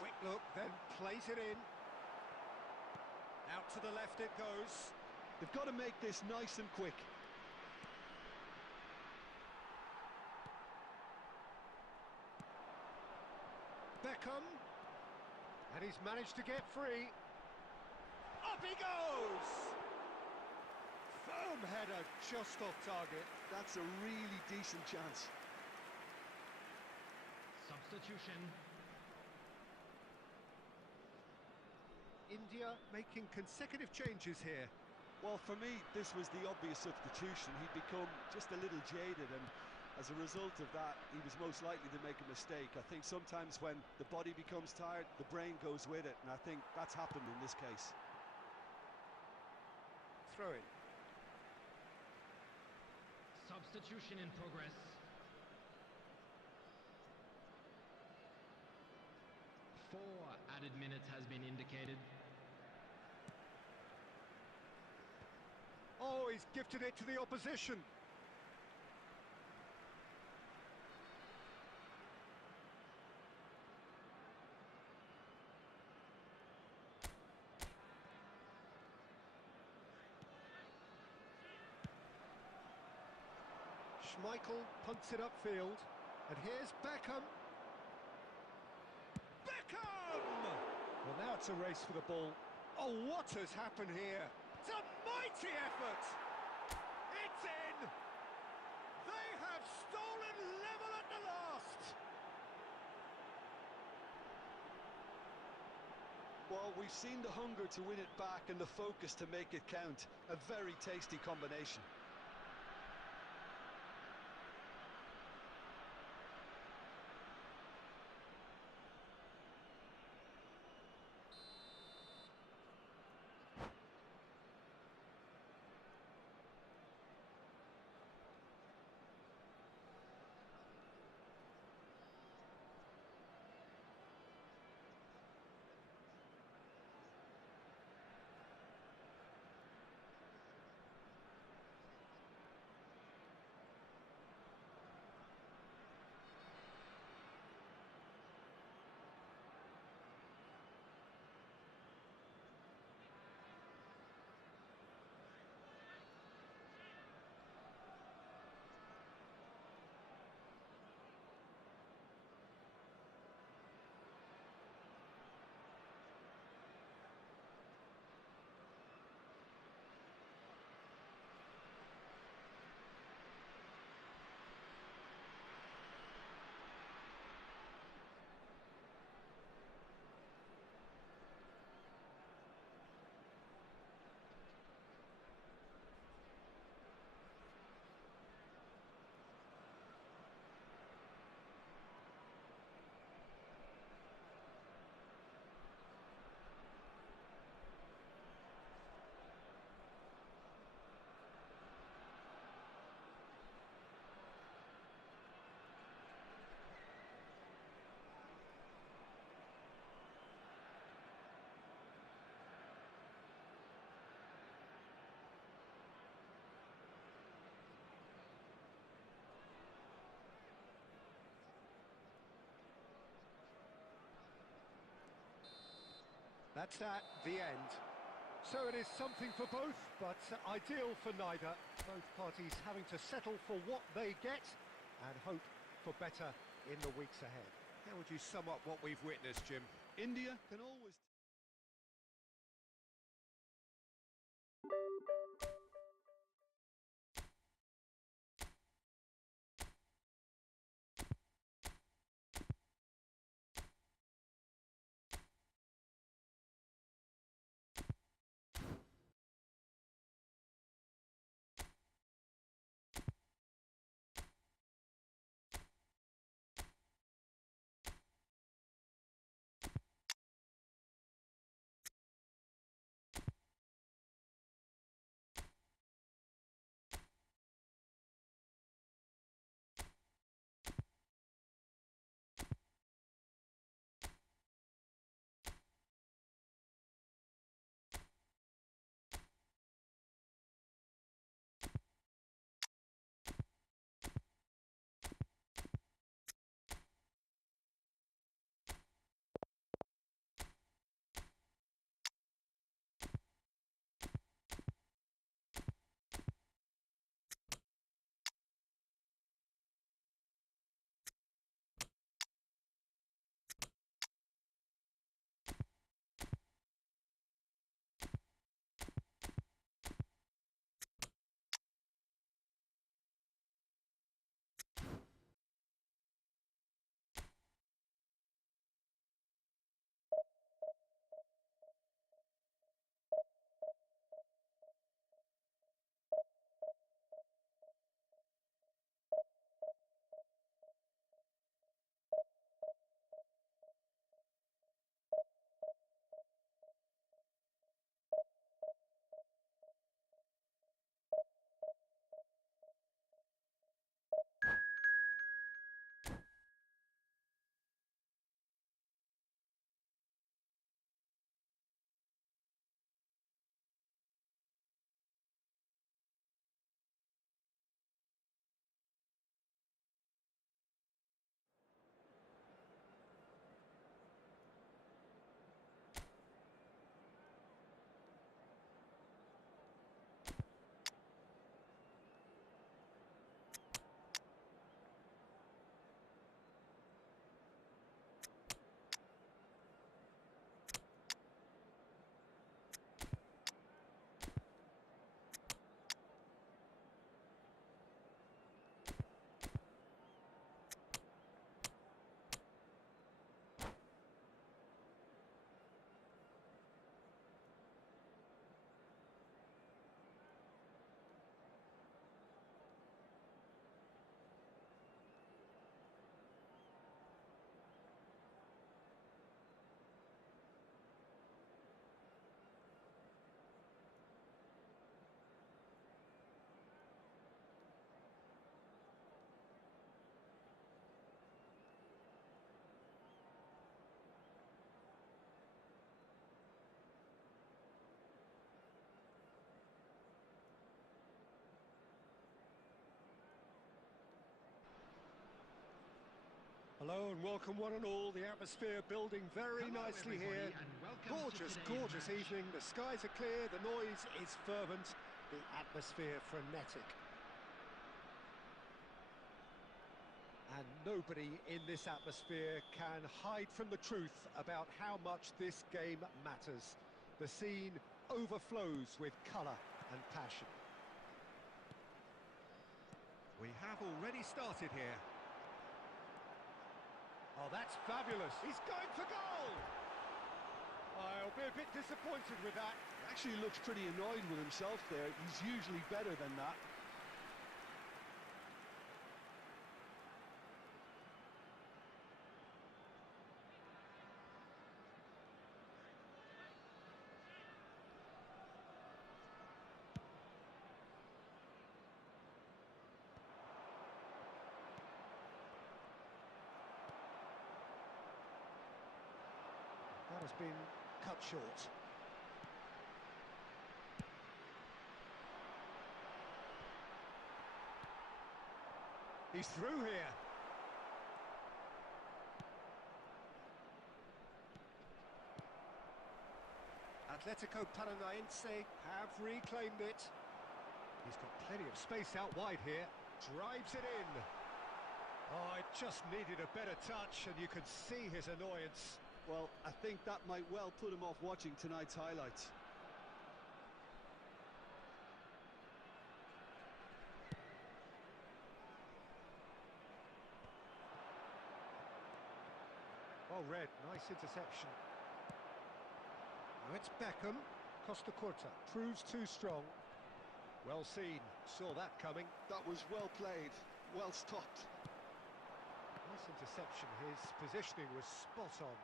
Quick look, then plays it in. Out to the left it goes. They've got to make this nice and quick. Beckham. And he's managed to get free. Up he goes! Firm header just off target. That's a really decent chance. Substitution. India making consecutive changes here. Well, for me, this was the obvious substitution. He'd become just a little jaded, and as a result of that, he was most likely to make a mistake. I think sometimes when the body becomes tired, the brain goes with it, and I think that's happened in this case. Throw in. Substitution in progress. Four added minutes has been indicated. Oh, he's gifted it to the opposition. Schmeichel punts it upfield. And here's Beckham. Beckham! Well, now it's a race for the ball. Oh, what has happened here? It's a mighty effort! It's in! They have stolen level at the last! Well, we've seen the hunger to win it back and the focus to make it count. A very tasty combination. That's at the end. So it is something for both, but ideal for neither. Both parties having to settle for what they get and hope for better in the weeks ahead. How would you sum up what we've witnessed, Jim? India can always... Hello and welcome one and all. The atmosphere building very Hello, nicely everybody, here. and welcome to Gorgeous, today's gorgeous match. evening. The skies are clear, the noise is fervent, the atmosphere frenetic. And nobody in this atmosphere can hide from the truth about how much this game matters. The scene overflows with colour and passion. We have already started here. Oh, that's fabulous. He's going for goal. I'll be a bit disappointed with that. Actually looks pretty annoyed with himself there. He's usually better than that. That has been cut short. He's through here. Atletico Paranaense have reclaimed it. He's got plenty of space out wide here. Drives it in. Oh, it just needed a better touch, and you could see his annoyance. Well, I think that might well put him off watching tonight's highlights. Well read, nice interception. Now it's Beckham. Costa Curta proves too strong. Well seen, saw that coming. That was well played, well stopped. Nice interception, his positioning was spot on.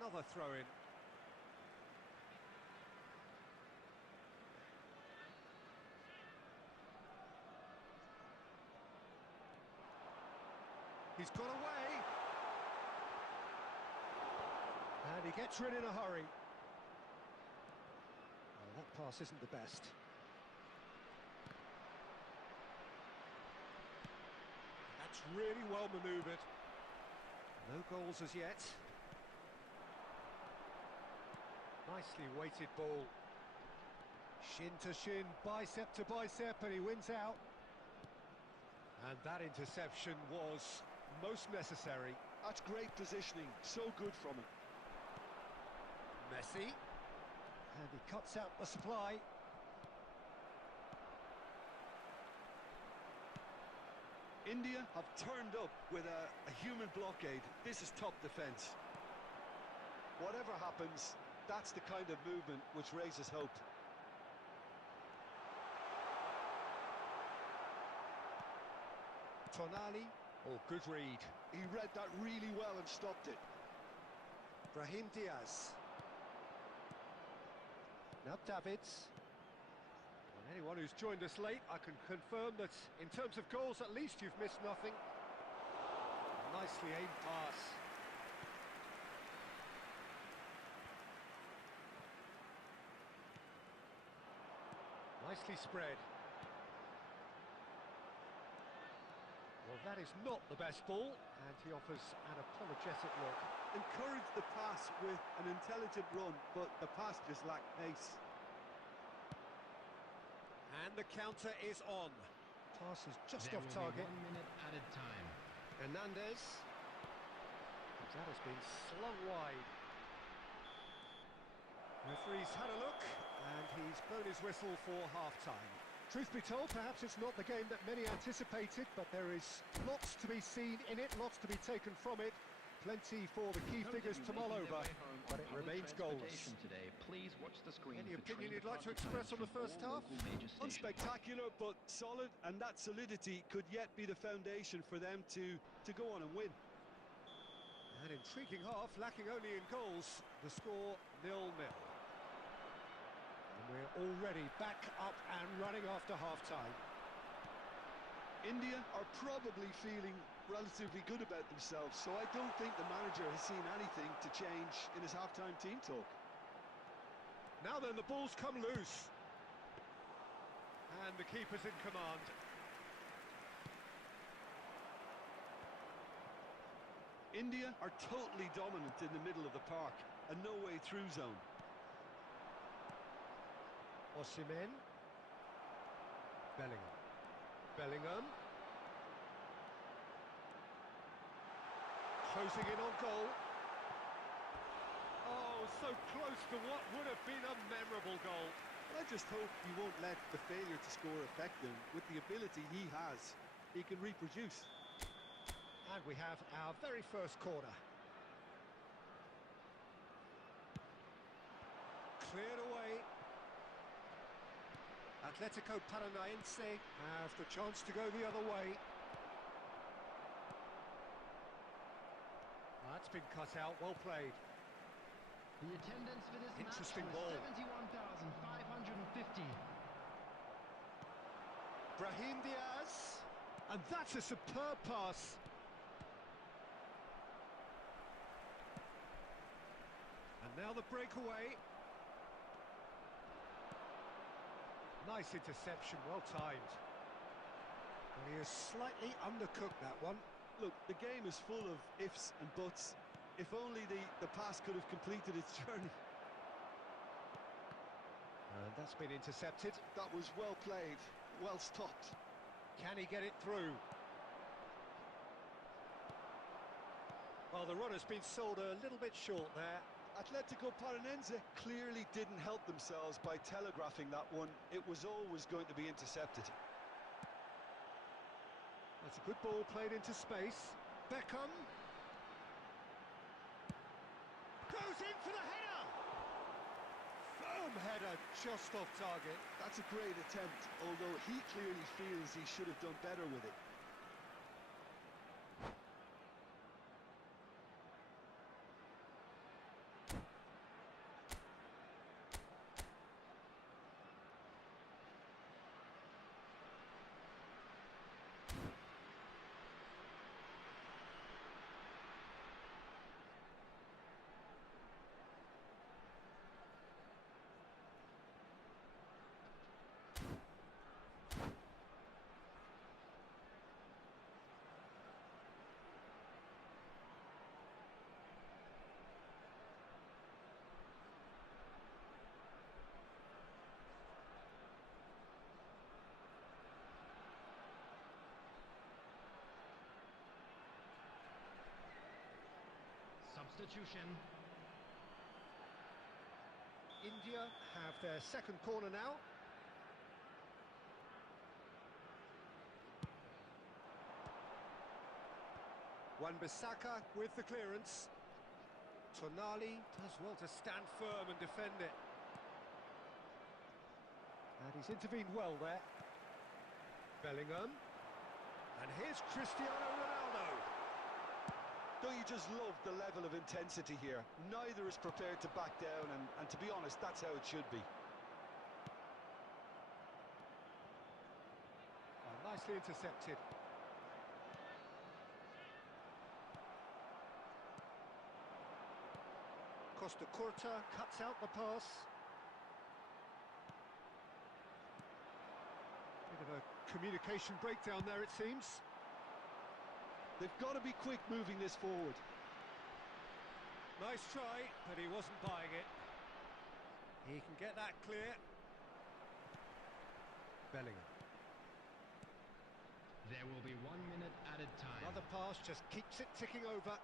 Another throw-in. He's got away. And he gets rid in a hurry. Well, that pass isn't the best. That's really well manoeuvred. No goals as yet. Nicely weighted ball. Shin to shin, bicep to bicep, and he wins out. And that interception was most necessary. That's great positioning, so good from him. Messi. And he cuts out the supply. India have turned up with a human blockade. This is top defence. Whatever happens, that's the kind of movement which raises hope. Tonali, oh, good read. He read that really well and stopped it. Brahim Diaz. Now Davids. And anyone who's joined us late, I can confirm that in terms of goals, at least you've missed nothing. Nicely aimed pass. Nicely spread. Well, that is not the best ball, and he offers an apologetic look. Encourage the pass with an intelligent run, but the pass just lacked pace. And the counter is on. Pass is just There off will target. be 1 minute added time. Hernandez. That has been slung wide. Referee's had a look, and he's blown his whistle for half-time. Truth be told, perhaps it's not the game that many anticipated, but there is lots to be seen in it, lots to be taken from it. Plenty for the key figures to mull over, but it remains goalless. Today, please watch the screen. Any opinion you'd like to express on the first half? Unspectacular, but solid, and that solidity could yet be the foundation for them to go on and win. An intriguing half, lacking only in goals. The score 0-0. And we're already back up and running after half-time. India are probably feeling relatively good about themselves, so I don't think the manager has seen anything to change in his half-time team talk. Now then, the ball's come loose. And the keeper's in command. India are totally dominant in the middle of the park, a no-way-through zone. Osimhen. Bellingham. Bellingham. Closing in on goal. Oh, so close to what would have been a memorable goal. I just hope he won't let the failure to score affect him. With the ability he has, he can reproduce. And we have our very first corner. Cleared away. Atletico Paranaense have the chance to go the other way. That's been cut out, well played. The attendance for this Interesting match ball. was 71,550. Brahim Diaz. And that's a superb pass. And now the breakaway. Nice interception, well timed. Well, he has slightly undercooked that one. Look, the game is full of ifs and buts. If only the pass could have completed its journey. And that's been intercepted. That was well played, well stopped. Can he get it through? Well, the run has been sold a little bit short there. Atletico Paranense clearly didn't help themselves by telegraphing that one. It was always going to be intercepted. That's a good ball played into space. Beckham. Goes in for the header! Firm header, just off target. That's a great attempt, although he clearly feels he should have done better with it. Substitution. India have their second corner now. Wan-Bissaka with the clearance. Tonali does well to stand firm and defend it. And he's intervened well there. Bellingham. And here's Cristiano Ronaldo. Don't you just love the level of intensity here? Neither is prepared to back down, and to be honest, that's how it should be. Oh, nicely intercepted. Costa Curta cuts out the pass. Bit of a communication breakdown there, it seems. They've got to be quick moving this forward. Nice try, but he wasn't buying it. He can get that clear. Bellingham. There will be 1 minute added time. Another pass just keeps it ticking over.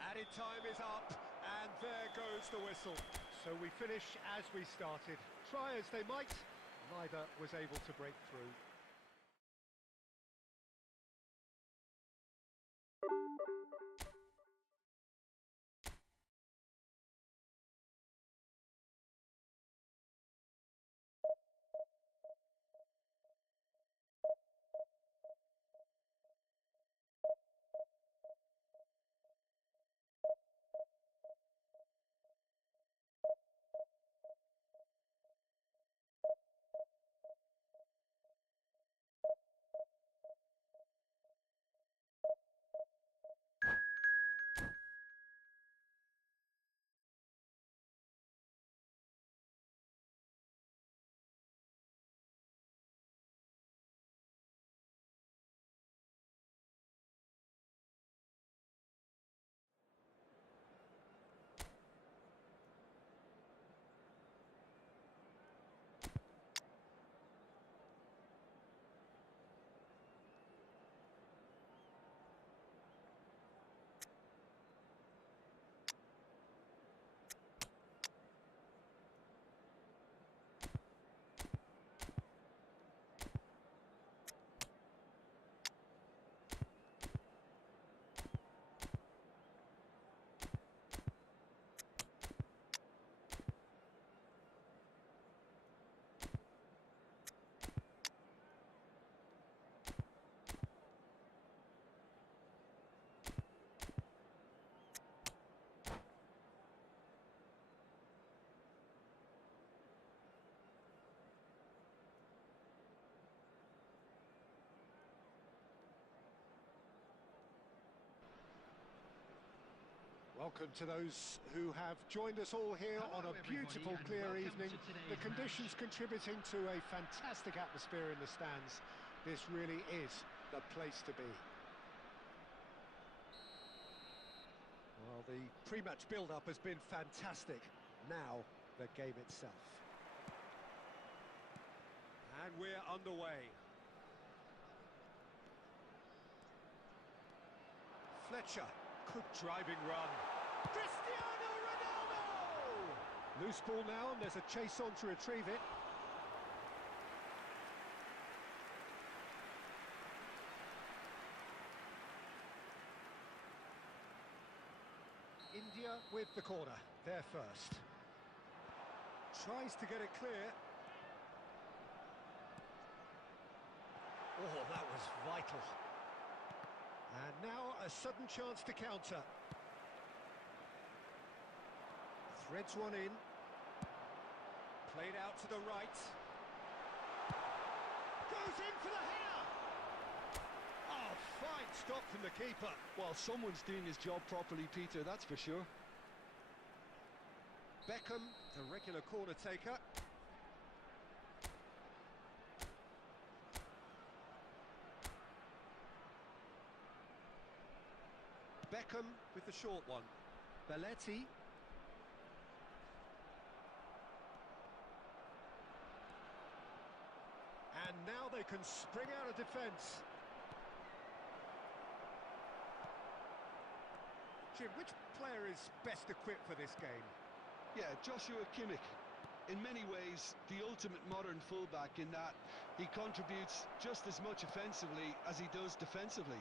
Added time is up, and there goes the whistle. So we finish as we started. Try as they might, neither was able to break through. Welcome to those who have joined us all here on a beautiful, clear evening. The conditions contributing to a fantastic atmosphere in the stands. This really is the place to be. Well, the pre-match build-up has been fantastic. Now, the game itself. And we're underway. Fletcher, good driving run. Cristiano Ronaldo! Loose ball now, and there's a chase on to retrieve it. India with the corner, there first. Tries to get it clear. Oh, that was vital. And now a sudden chance to counter. Threads one in. Played out to the right. Goes in for the header! Oh, fine stop from the keeper. Well, someone's doing his job properly, Peter, that's for sure. Beckham, the regular corner taker. Beckham with the short one. Belletti. And now they can spring out of defence. Jim, which player is best equipped for this game? Yeah, Joshua Kimmich. In many ways, the ultimate modern fullback in that he contributes just as much offensively as he does defensively.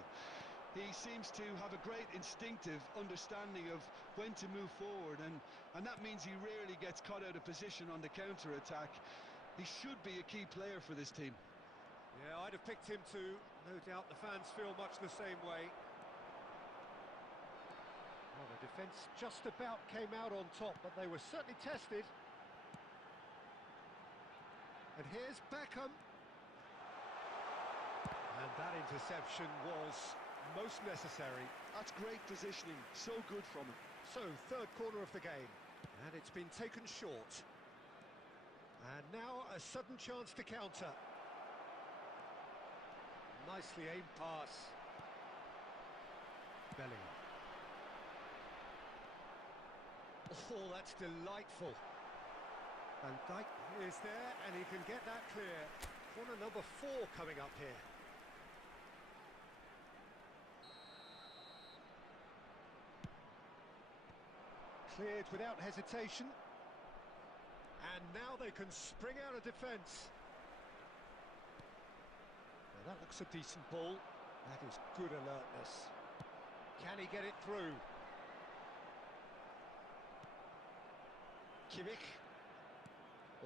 He seems to have a great instinctive understanding of when to move forward, and that means he rarely gets caught out of position on the counter-attack. He should be a key player for this team. Yeah, I'd have picked him too. No doubt the fans feel much the same way. Well, the defence just about came out on top, but they were certainly tested. And here's Beckham. And that interception was most necessary. That's great positioning, so good from him. So, third corner of the game. And it's been taken short. And now a sudden chance to counter. Nicely aimed pass. Bellingham. Oh, that's delightful. Van Dijk is there, and he can get that clear. Corner number 4 coming up here. Cleared without hesitation. And now they can spring out of defence. Now that looks a decent ball. That is good alertness. Can he get it through? Kimmich.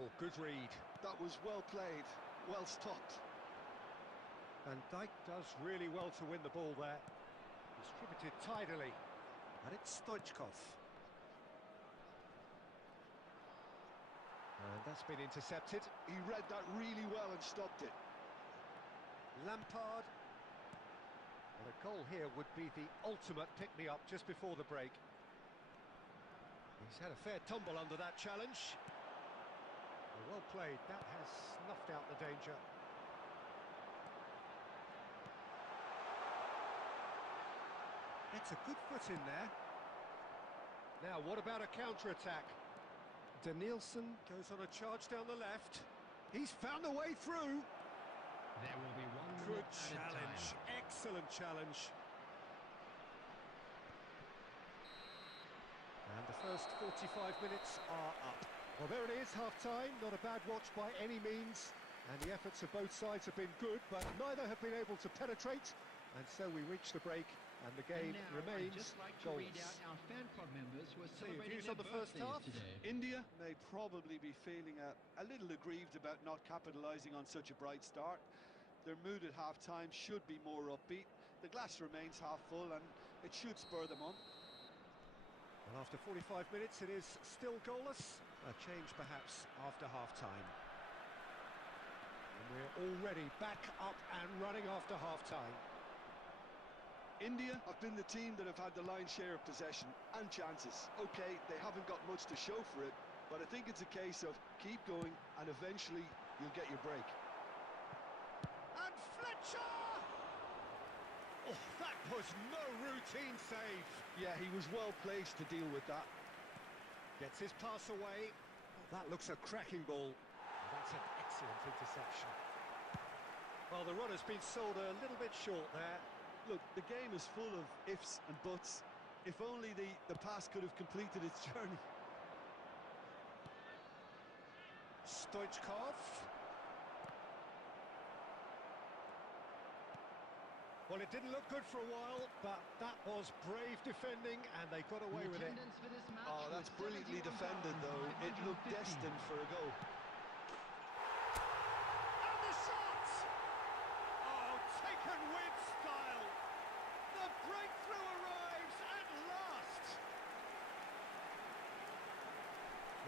Oh, good read. That was well played, well stopped. Van Dijk does really well to win the ball there. Distributed tidily. And it's Stoichkov. And that's been intercepted. He read that really well and stopped it. Lampard. Well, a goal here would be the ultimate pick-me-up just before the break. He's had a fair tumble under that challenge. Well played, that has snuffed out the danger. It's a good foot in there. Now, what about a counter-attack? Danielson goes on a charge down the left. He's found a way through. There will be one Good minute added challenge, time. excellent challenge. And the first 45 minutes are up. Well, there it is, half-time. Not a bad watch by any means. And the efforts of both sides have been good, but neither have been able to penetrate. And so we reach the break, and the game And now remains I'd just like to read goalless. out our fan club members who are So your celebrating views their on the first birthdays half? today. India may probably be feeling a little aggrieved about not capitalising on such a bright start. Their mood at half-time should be more upbeat. The glass remains half full, and it should spur them on. Well, after 45 minutes, it is still goalless. A change, perhaps, after half-time. And we're already back up and running after half-time. India have been the team that have had the lion's share of possession and chances. Okay, they haven't got much to show for it, but I think it's a case of keep going and eventually you'll get your break. And Fletcher! Oh, that was no routine save. Yeah, he was well placed to deal with that. Gets his pass away. Oh, that looks a cracking ball. That's an excellent interception. Well, the run has been sold a little bit short there. Look, the game is full of ifs and buts. If only the pass could have completed its journey. Stoichkov. Well, it didn't look good for a while, but that was brave defending, and they got away with it. Oh, that's brilliantly defended, though. It looked destined for a goal. And the shot! Oh, taken with style. The breakthrough arrives at last.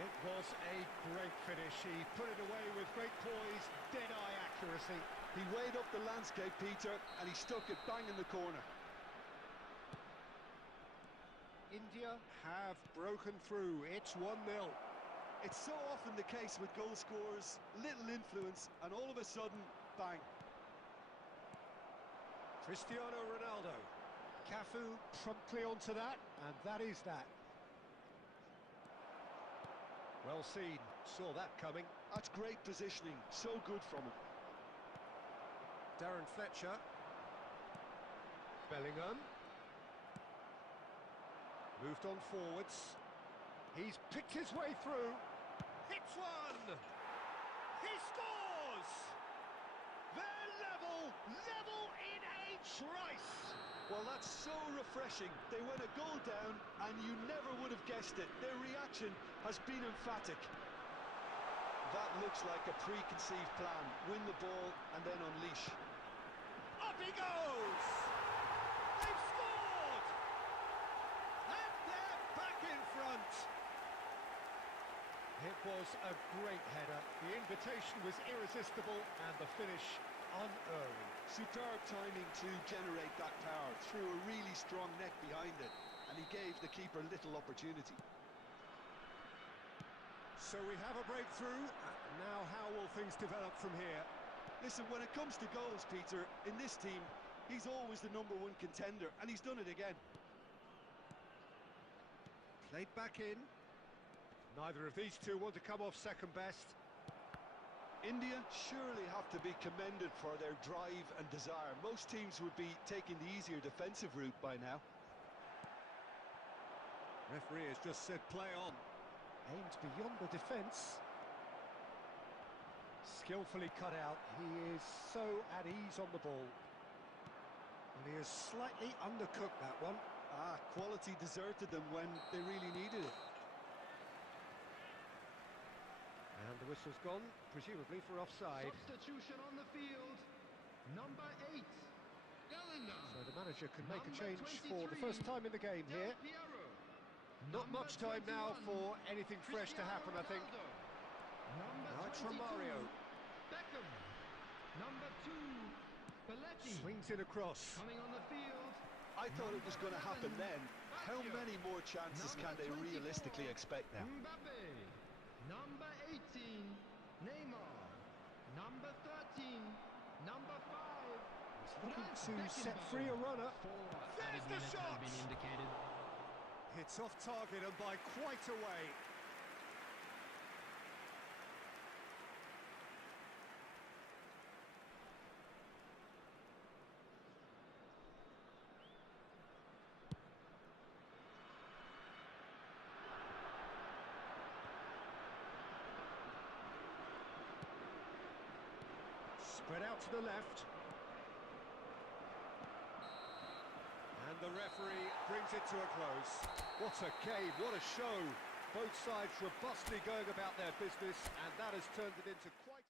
It was a great finish. He put it away with great poise, dead-eye accuracy. He weighed up the landscape, Peter, and he stuck it bang in the corner. India have broken through. It's 1-0. It's so often the case with goal scorers, little influence, and all of a sudden, bang. Cristiano Ronaldo. Cafu promptly onto that, and that is that. Well seen, saw that coming. That's great positioning, so good from him. Darren Fletcher. Bellingham. Moved on forwards. He's picked his way through. Hits one! He scores! They're level in a trice! Well, that's so refreshing. They went a goal down, and you never would have guessed it. Their reaction has been emphatic. That looks like a preconceived plan. Win the ball and then unleash. Up he goes! They've scored! And they're back in front! It was a great header. The invitation was irresistible and the finish unerring. Superb timing to generate that power. Threw a really strong neck behind it, and he gave the keeper little opportunity. So we have a breakthrough. Now how will things develop from here? Listen, when it comes to goals, Peter, in this team, he's always the #1 contender, and he's done it again. Played back in. Neither of these two want to come off second best. India surely have to be commended for their drive and desire. Most teams would be taking the easier defensive route by now. Referee has just said play on. Aimed beyond the defence. Skillfully cut out. He is so at ease on the ball. And he has slightly undercooked that one. Quality deserted them when they really needed it. And the whistle's gone, presumably for offside. Substitution on the field. Number 8. Bellingham. So the manager can make a Number change for the 23, first time in the game Del here. Piero. Not Number much time now 21, for anything fresh to Cristiano happen, I think. Ronaldo. Number Now it's 22, Romario. Beckham. Number 2, Spalletti. Swings in across. Coming on the field. I thought it was going to happen then. How Baggio. many more chances can they Number 24, realistically expect now? Mbappe. Number 18, Neymar. Number 13, number 5. He's looking Franz to set Beckenbauer. free a runner. 4 There's added the minutes shot! have been indicated. It's off target and by quite a way. Spread out to the left. And the referee brings it to a close. What a game, what a show. Both sides robustly going about their business, and that has turned it into quite...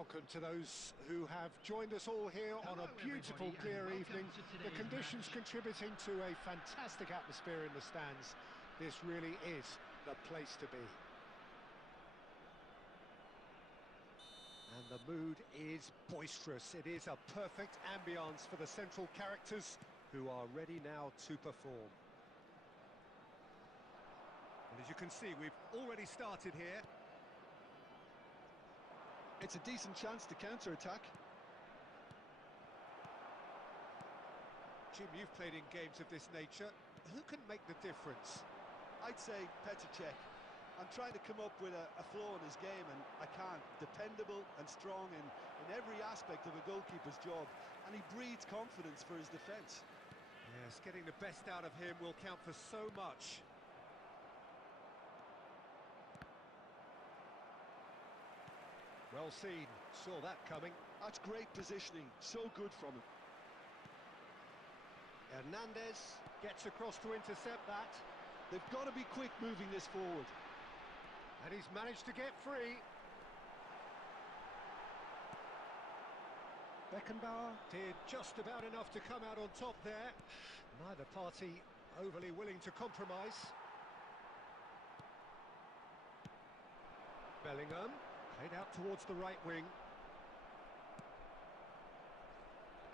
Welcome to those who have joined us all here on Hello, a beautiful, everybody, clear and welcome evening. to The today's conditions match. contributing to a fantastic atmosphere in the stands. This really is the place to be. And the mood is boisterous. It is a perfect ambience for the central characters who are ready now to perform. Well, as you can see, we've already started here. It's a decent chance to counter-attack. Jim, you've played in games of this nature. Who can make the difference? I'd say Petr Cech. I'm trying to come up with a flaw in his game, and I can't. Dependable and strong in every aspect of a goalkeeper's job, and he breeds confidence for his defence. Yes, getting the best out of him will count for so much. Well seen, saw that coming. That's great positioning, so good from him. Hernandez gets across to intercept that. They've got to be quick moving this forward. And he's managed to get free. Beckenbauer did just about enough to come out on top there. Neither party overly willing to compromise. Bellingham played out towards the right wing.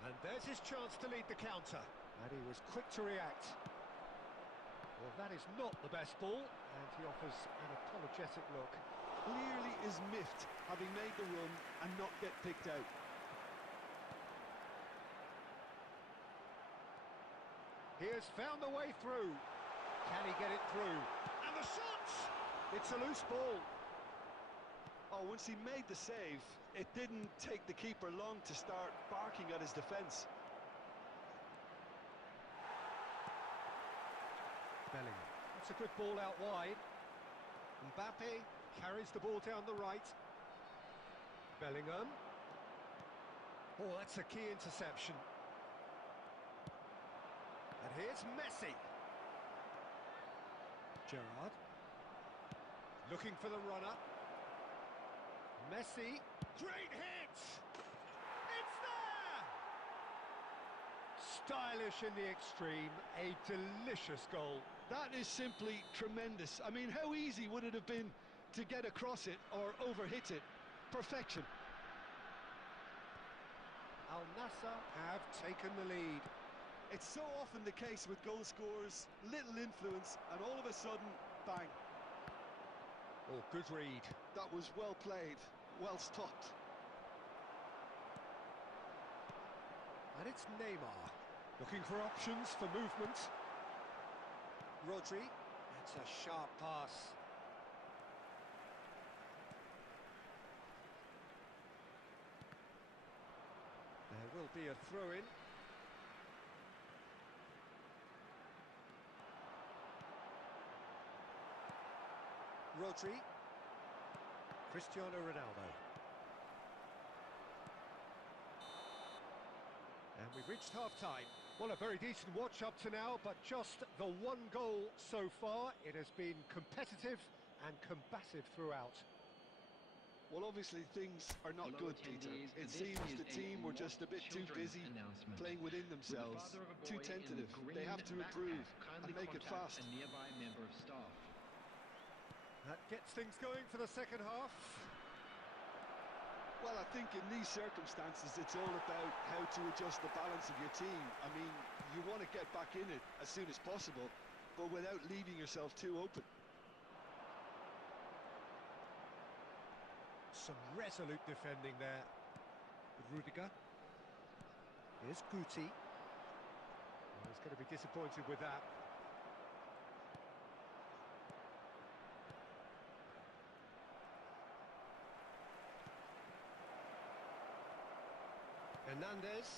And there's his chance to lead the counter. And he was quick to react. Well, that is not the best ball, and he offers an apologetic look. Clearly is miffed, having made the run and not get picked out. He has found the way through. Can he get it through? And the shot! It's a loose ball. Oh, once he made the save, it didn't take the keeper long to start barking at his defence. Bellingham. That's a good ball out wide. Mbappe carries the ball down the right. Bellingham. Oh, that's a key interception. And here's Messi. Gerrard. Looking for the runner. Messi. Great hit! It's there! Stylish in the extreme. A delicious goal. That is simply tremendous. I mean, how easy would it have been to get across it or overhit it? Perfection. Al Nassr have taken the lead. It's so often the case with goal scorers, little influence, and all of a sudden, bang. Oh, good read. That was well played, well stopped. And it's Neymar. Looking for options for movement. Rodri. That's a sharp pass. There will be a throw-in. Rodri. Cristiano Ronaldo. And we've reached half-time. Well, a very decent watch up to now, but just the one goal so far. It has been competitive and combative throughout. Well, obviously things are not Hello, good, Peter. attendees. It This seems is the team were just a bit too children's busy announcement. playing within With the themselves, father of a too boy in the tentative. They green have to improve backpack, kindly and make it contact fast. a nearby member of staff. That gets things going for the second half. Well, I think in these circumstances, it's all about how to adjust the balance of your team. I mean, you want to get back in it as soon as possible, but without leaving yourself too open. Some resolute defending there. Rudiger. Here's Guti. Well, he's going to be disappointed with that. Hernandez.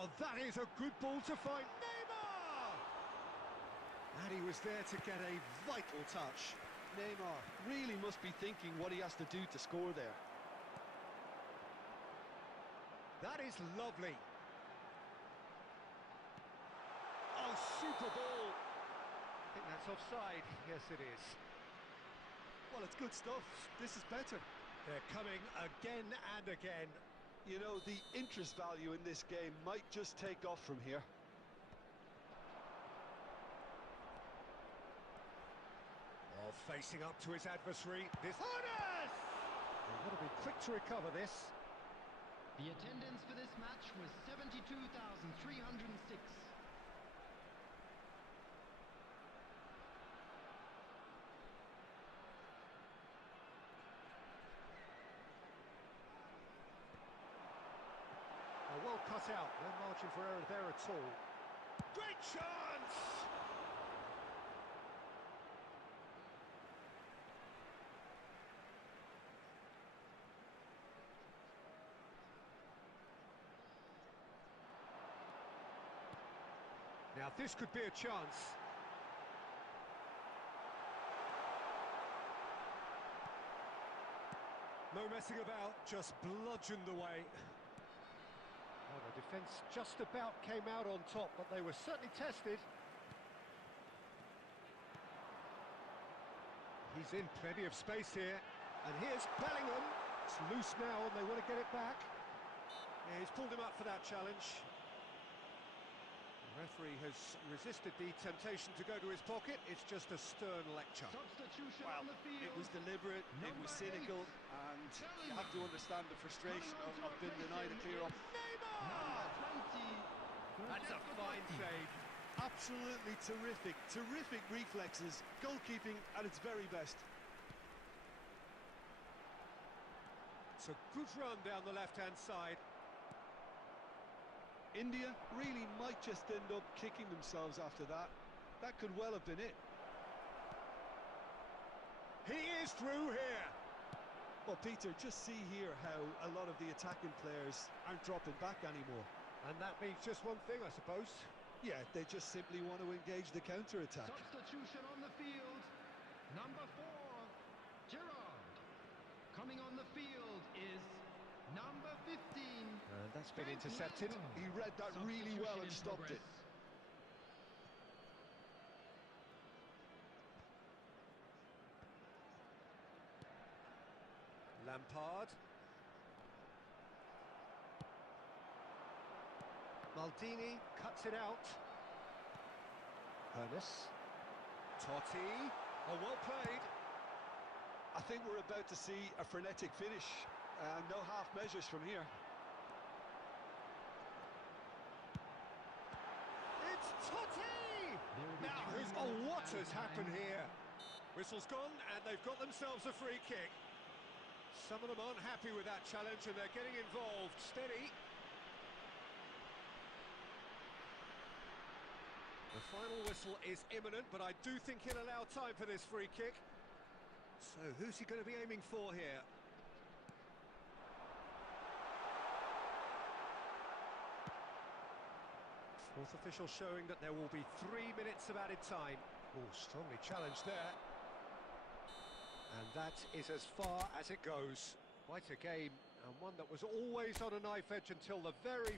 Oh, that is a good ball to find. Neymar! And he was there to get a vital touch. Neymar really must be thinking what he has to do to score there. That is lovely. Oh, super ball. I think that's That's offside. Yes, it is. Well, it's good stuff. This is better. They're coming again and again. You know, the interest value in this game might just take off from here. While facing up to his adversary, this... Honest! They've got to be quick to recover this. The attendance for this match was 72,306. Well cut out, no margin for error there at all. Great chance! Now this could be a chance. No messing about, just bludgeoned away. Well, the defence just about came out on top, but they were certainly tested. He's in plenty of space here. And here's Bellingham. It's loose now and they want to get it back. Yeah, he's pulled him up for that challenge. The referee has resisted the temptation to go to his pocket. It's just a stern lecture. Substitution Well, on the field. it was deliberate, it was cynical, and you have to understand the frustration of being denied a clear up. Number 20. That's a fine save. Absolutely terrific, terrific reflexes, goalkeeping at its very best. It's a good run down the left-hand side. India really might just end up kicking themselves after that. That could well have been it. He is through here. Well, Peter, just see here how a lot of the attacking players aren't dropping back anymore. And that means just one thing, I suppose. Yeah, they just simply want to engage the counter-attack. Substitution on the field. Number 4, Gerard. Coming on the field is number 15. And that's been intercepted. He read that really well and stopped it. Lampard. Maldini cuts it out. Ernest. Totti. Oh, well played. I think we're about to see a frenetic finish. No half measures from here. It's Totti! Now, Oh, what has happened here? Whistle's gone, and they've got themselves a free kick. Some of them aren't happy with that challenge, and they're getting involved. Steady. The final whistle is imminent, but I do think he'll allow time for this free kick. So, who's he going to be aiming for here? Fourth official showing that there will be 3 minutes of added time. Oh, strongly challenged there. And that is as far as it goes. Quite a game, and one that was always on a knife edge until the very